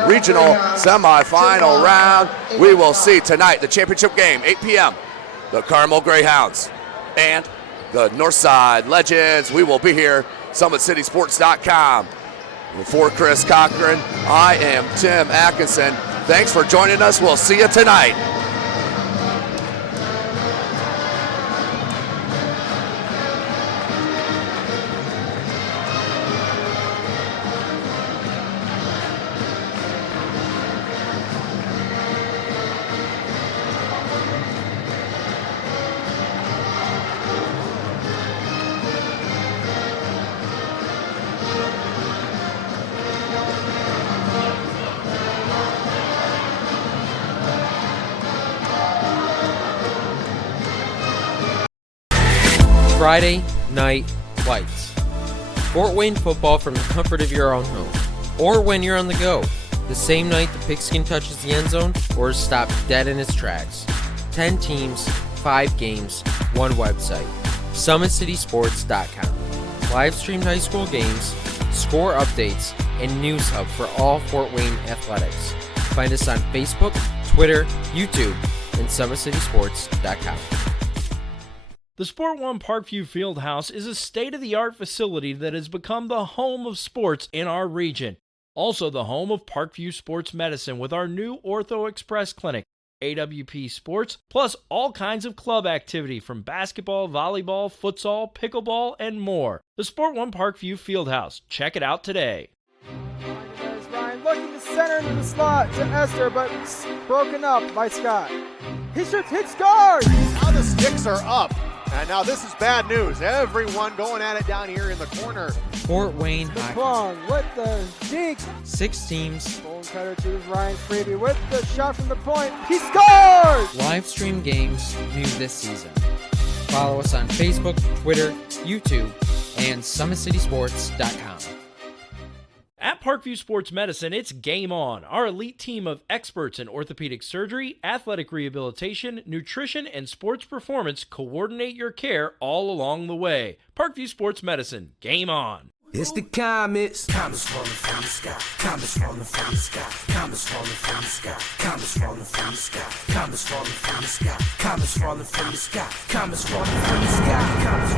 regional semifinal round. We will see tonight the championship game, 8 p.m. The Carmel Greyhounds and the Northside Legends. We will be here, SummitCitySports.com. For Chris Cochran, I am Tim Atkinson. Thanks for joining us. We'll see you tonight. Friday Night Lights. Fort Wayne football from the comfort of your own home, or when you're on the go, the same night the pigskin touches the end zone or is stopped dead in its tracks. 10 teams, 5 games, 1 website. SummitCitySports.com. Live streamed high school games, score updates, and news hub for all Fort Wayne athletics. Find us on Facebook, Twitter, YouTube, and SummitCitySports.com. The Sport One Parkview Fieldhouse is a state-of-the-art facility that has become the home of sports in our region. Also the home of Parkview Sports Medicine with our new Ortho Express Clinic, AWP Sports, plus all kinds of club activity from basketball, volleyball, futsal, pickleball, and more. The Sport One Parkview Fieldhouse. Check it out today. There's Ryan looking to center into the slot to Esther, but broken up by Scott. He shoots, hits, scores! Now the sticks are up. And now this is bad news. Everyone going at it down here in the corner. Fort Wayne Hockey. With the deke. 6 teams. Bone cutter to Ryan Freeby with the shot from the point. He scores! Live stream games new this season. Follow us on Facebook, Twitter, YouTube, and SummitCitySports.com. At Parkview Sports Medicine, it's game on. Our elite team of experts in orthopedic surgery, athletic rehabilitation, nutrition, and sports performance coordinate your care all along the way. Parkview Sports Medicine, game on. It's the comets. Comets falling from the sky. Comets falling from the sky. Comets falling from the sky. Comets falling from the sky. Comets falling from the sky. Comets falling from the sky. Comets falling from the sky. Comets falling from the sky.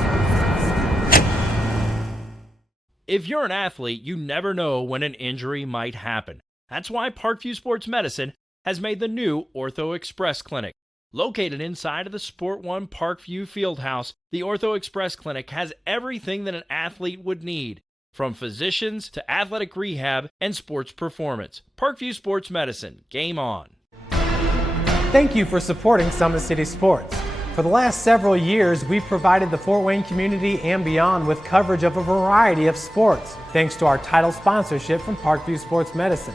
If you're an athlete, you never know when an injury might happen. That's why Parkview Sports Medicine has made the new Ortho Express Clinic. Located inside of the Sport One Parkview Fieldhouse, the Ortho Express Clinic has everything that an athlete would need, from physicians to athletic rehab and sports performance. Parkview Sports Medicine, game on. Thank you for supporting Summit City Sports. For the last several years, we've provided the Fort Wayne community and beyond with coverage of a variety of sports, thanks to our title sponsorship from Parkview Sports Medicine.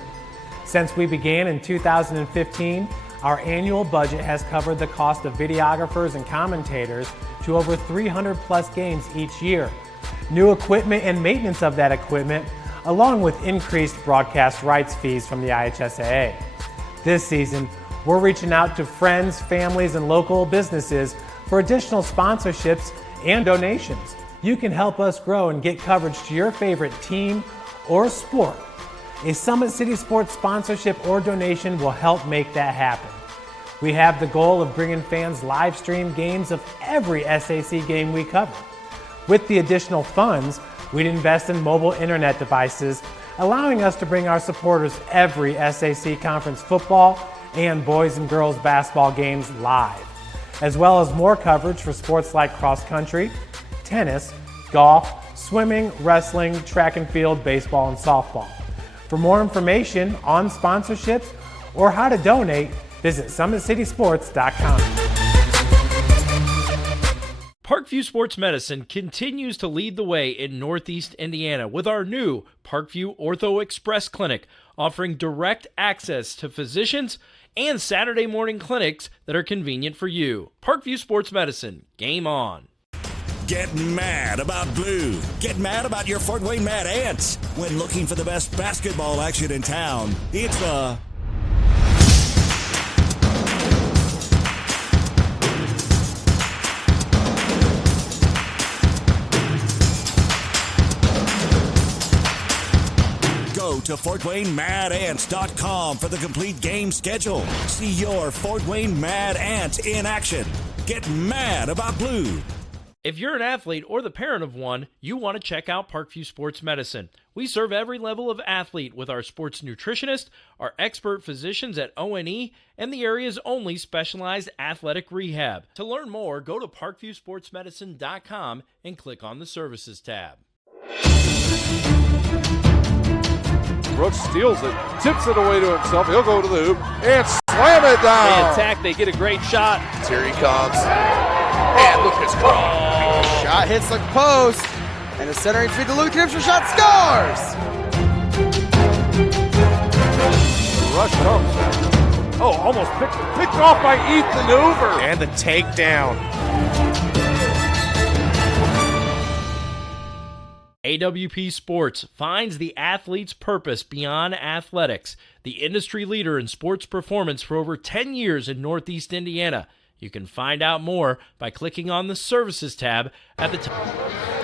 Since we began in 2015, our annual budget has covered the cost of videographers and commentators to over 300 plus games each year. New equipment and maintenance of that equipment, along with increased broadcast rights fees from the IHSAA. This season, we're reaching out to friends, families, and local businesses for additional sponsorships and donations. You can help us grow and get coverage to your favorite team or sport. A Summit City Sports sponsorship or donation will help make that happen. We have the goal of bringing fans live stream games of every SAC game we cover. With the additional funds, we'd invest in mobile internet devices, allowing us to bring our supporters every SAC Conference football and boys and girls basketball games live, as well as more coverage for sports like cross country, tennis, golf, swimming, wrestling, track and field, baseball, and softball. For more information on sponsorships or how to donate, visit SummitCitySports.com. Parkview Sports Medicine continues to lead the way in Northeast Indiana with our new Parkview Ortho Express Clinic, offering direct access to physicians and Saturday morning clinics that are convenient for you. Parkview Sports Medicine, game on. Get mad about blue. Get mad about your Fort Wayne Mad Ants. When looking for the best basketball action in town, it's the Go to FortWayneMadAnts.com for the complete game schedule. See your Fort Wayne Mad Ants in action. Get mad about blue. If you're an athlete or the parent of one, you want to check out Parkview Sports Medicine. We serve every level of athlete with our sports nutritionist, our expert physicians at O&E, and the area's only specialized athletic rehab. To learn more, go to ParkviewSportsMedicine.com and click on the Services tab. Brooks steals it, tips it away to himself. He'll go to the hoop and slam it down. They attack, they get a great shot. Here he comes. And Lucas Crow. Shot hits the post, and the centering feed to Luke Gibson. Shot scores! The rush comes. Oh, almost picked off by Ethan Hoover. And the takedown. AWP Sports finds the athlete's purpose beyond athletics, the industry leader in sports performance for over 10 years in Northeast Indiana. You can find out more by clicking on the Services tab at the top.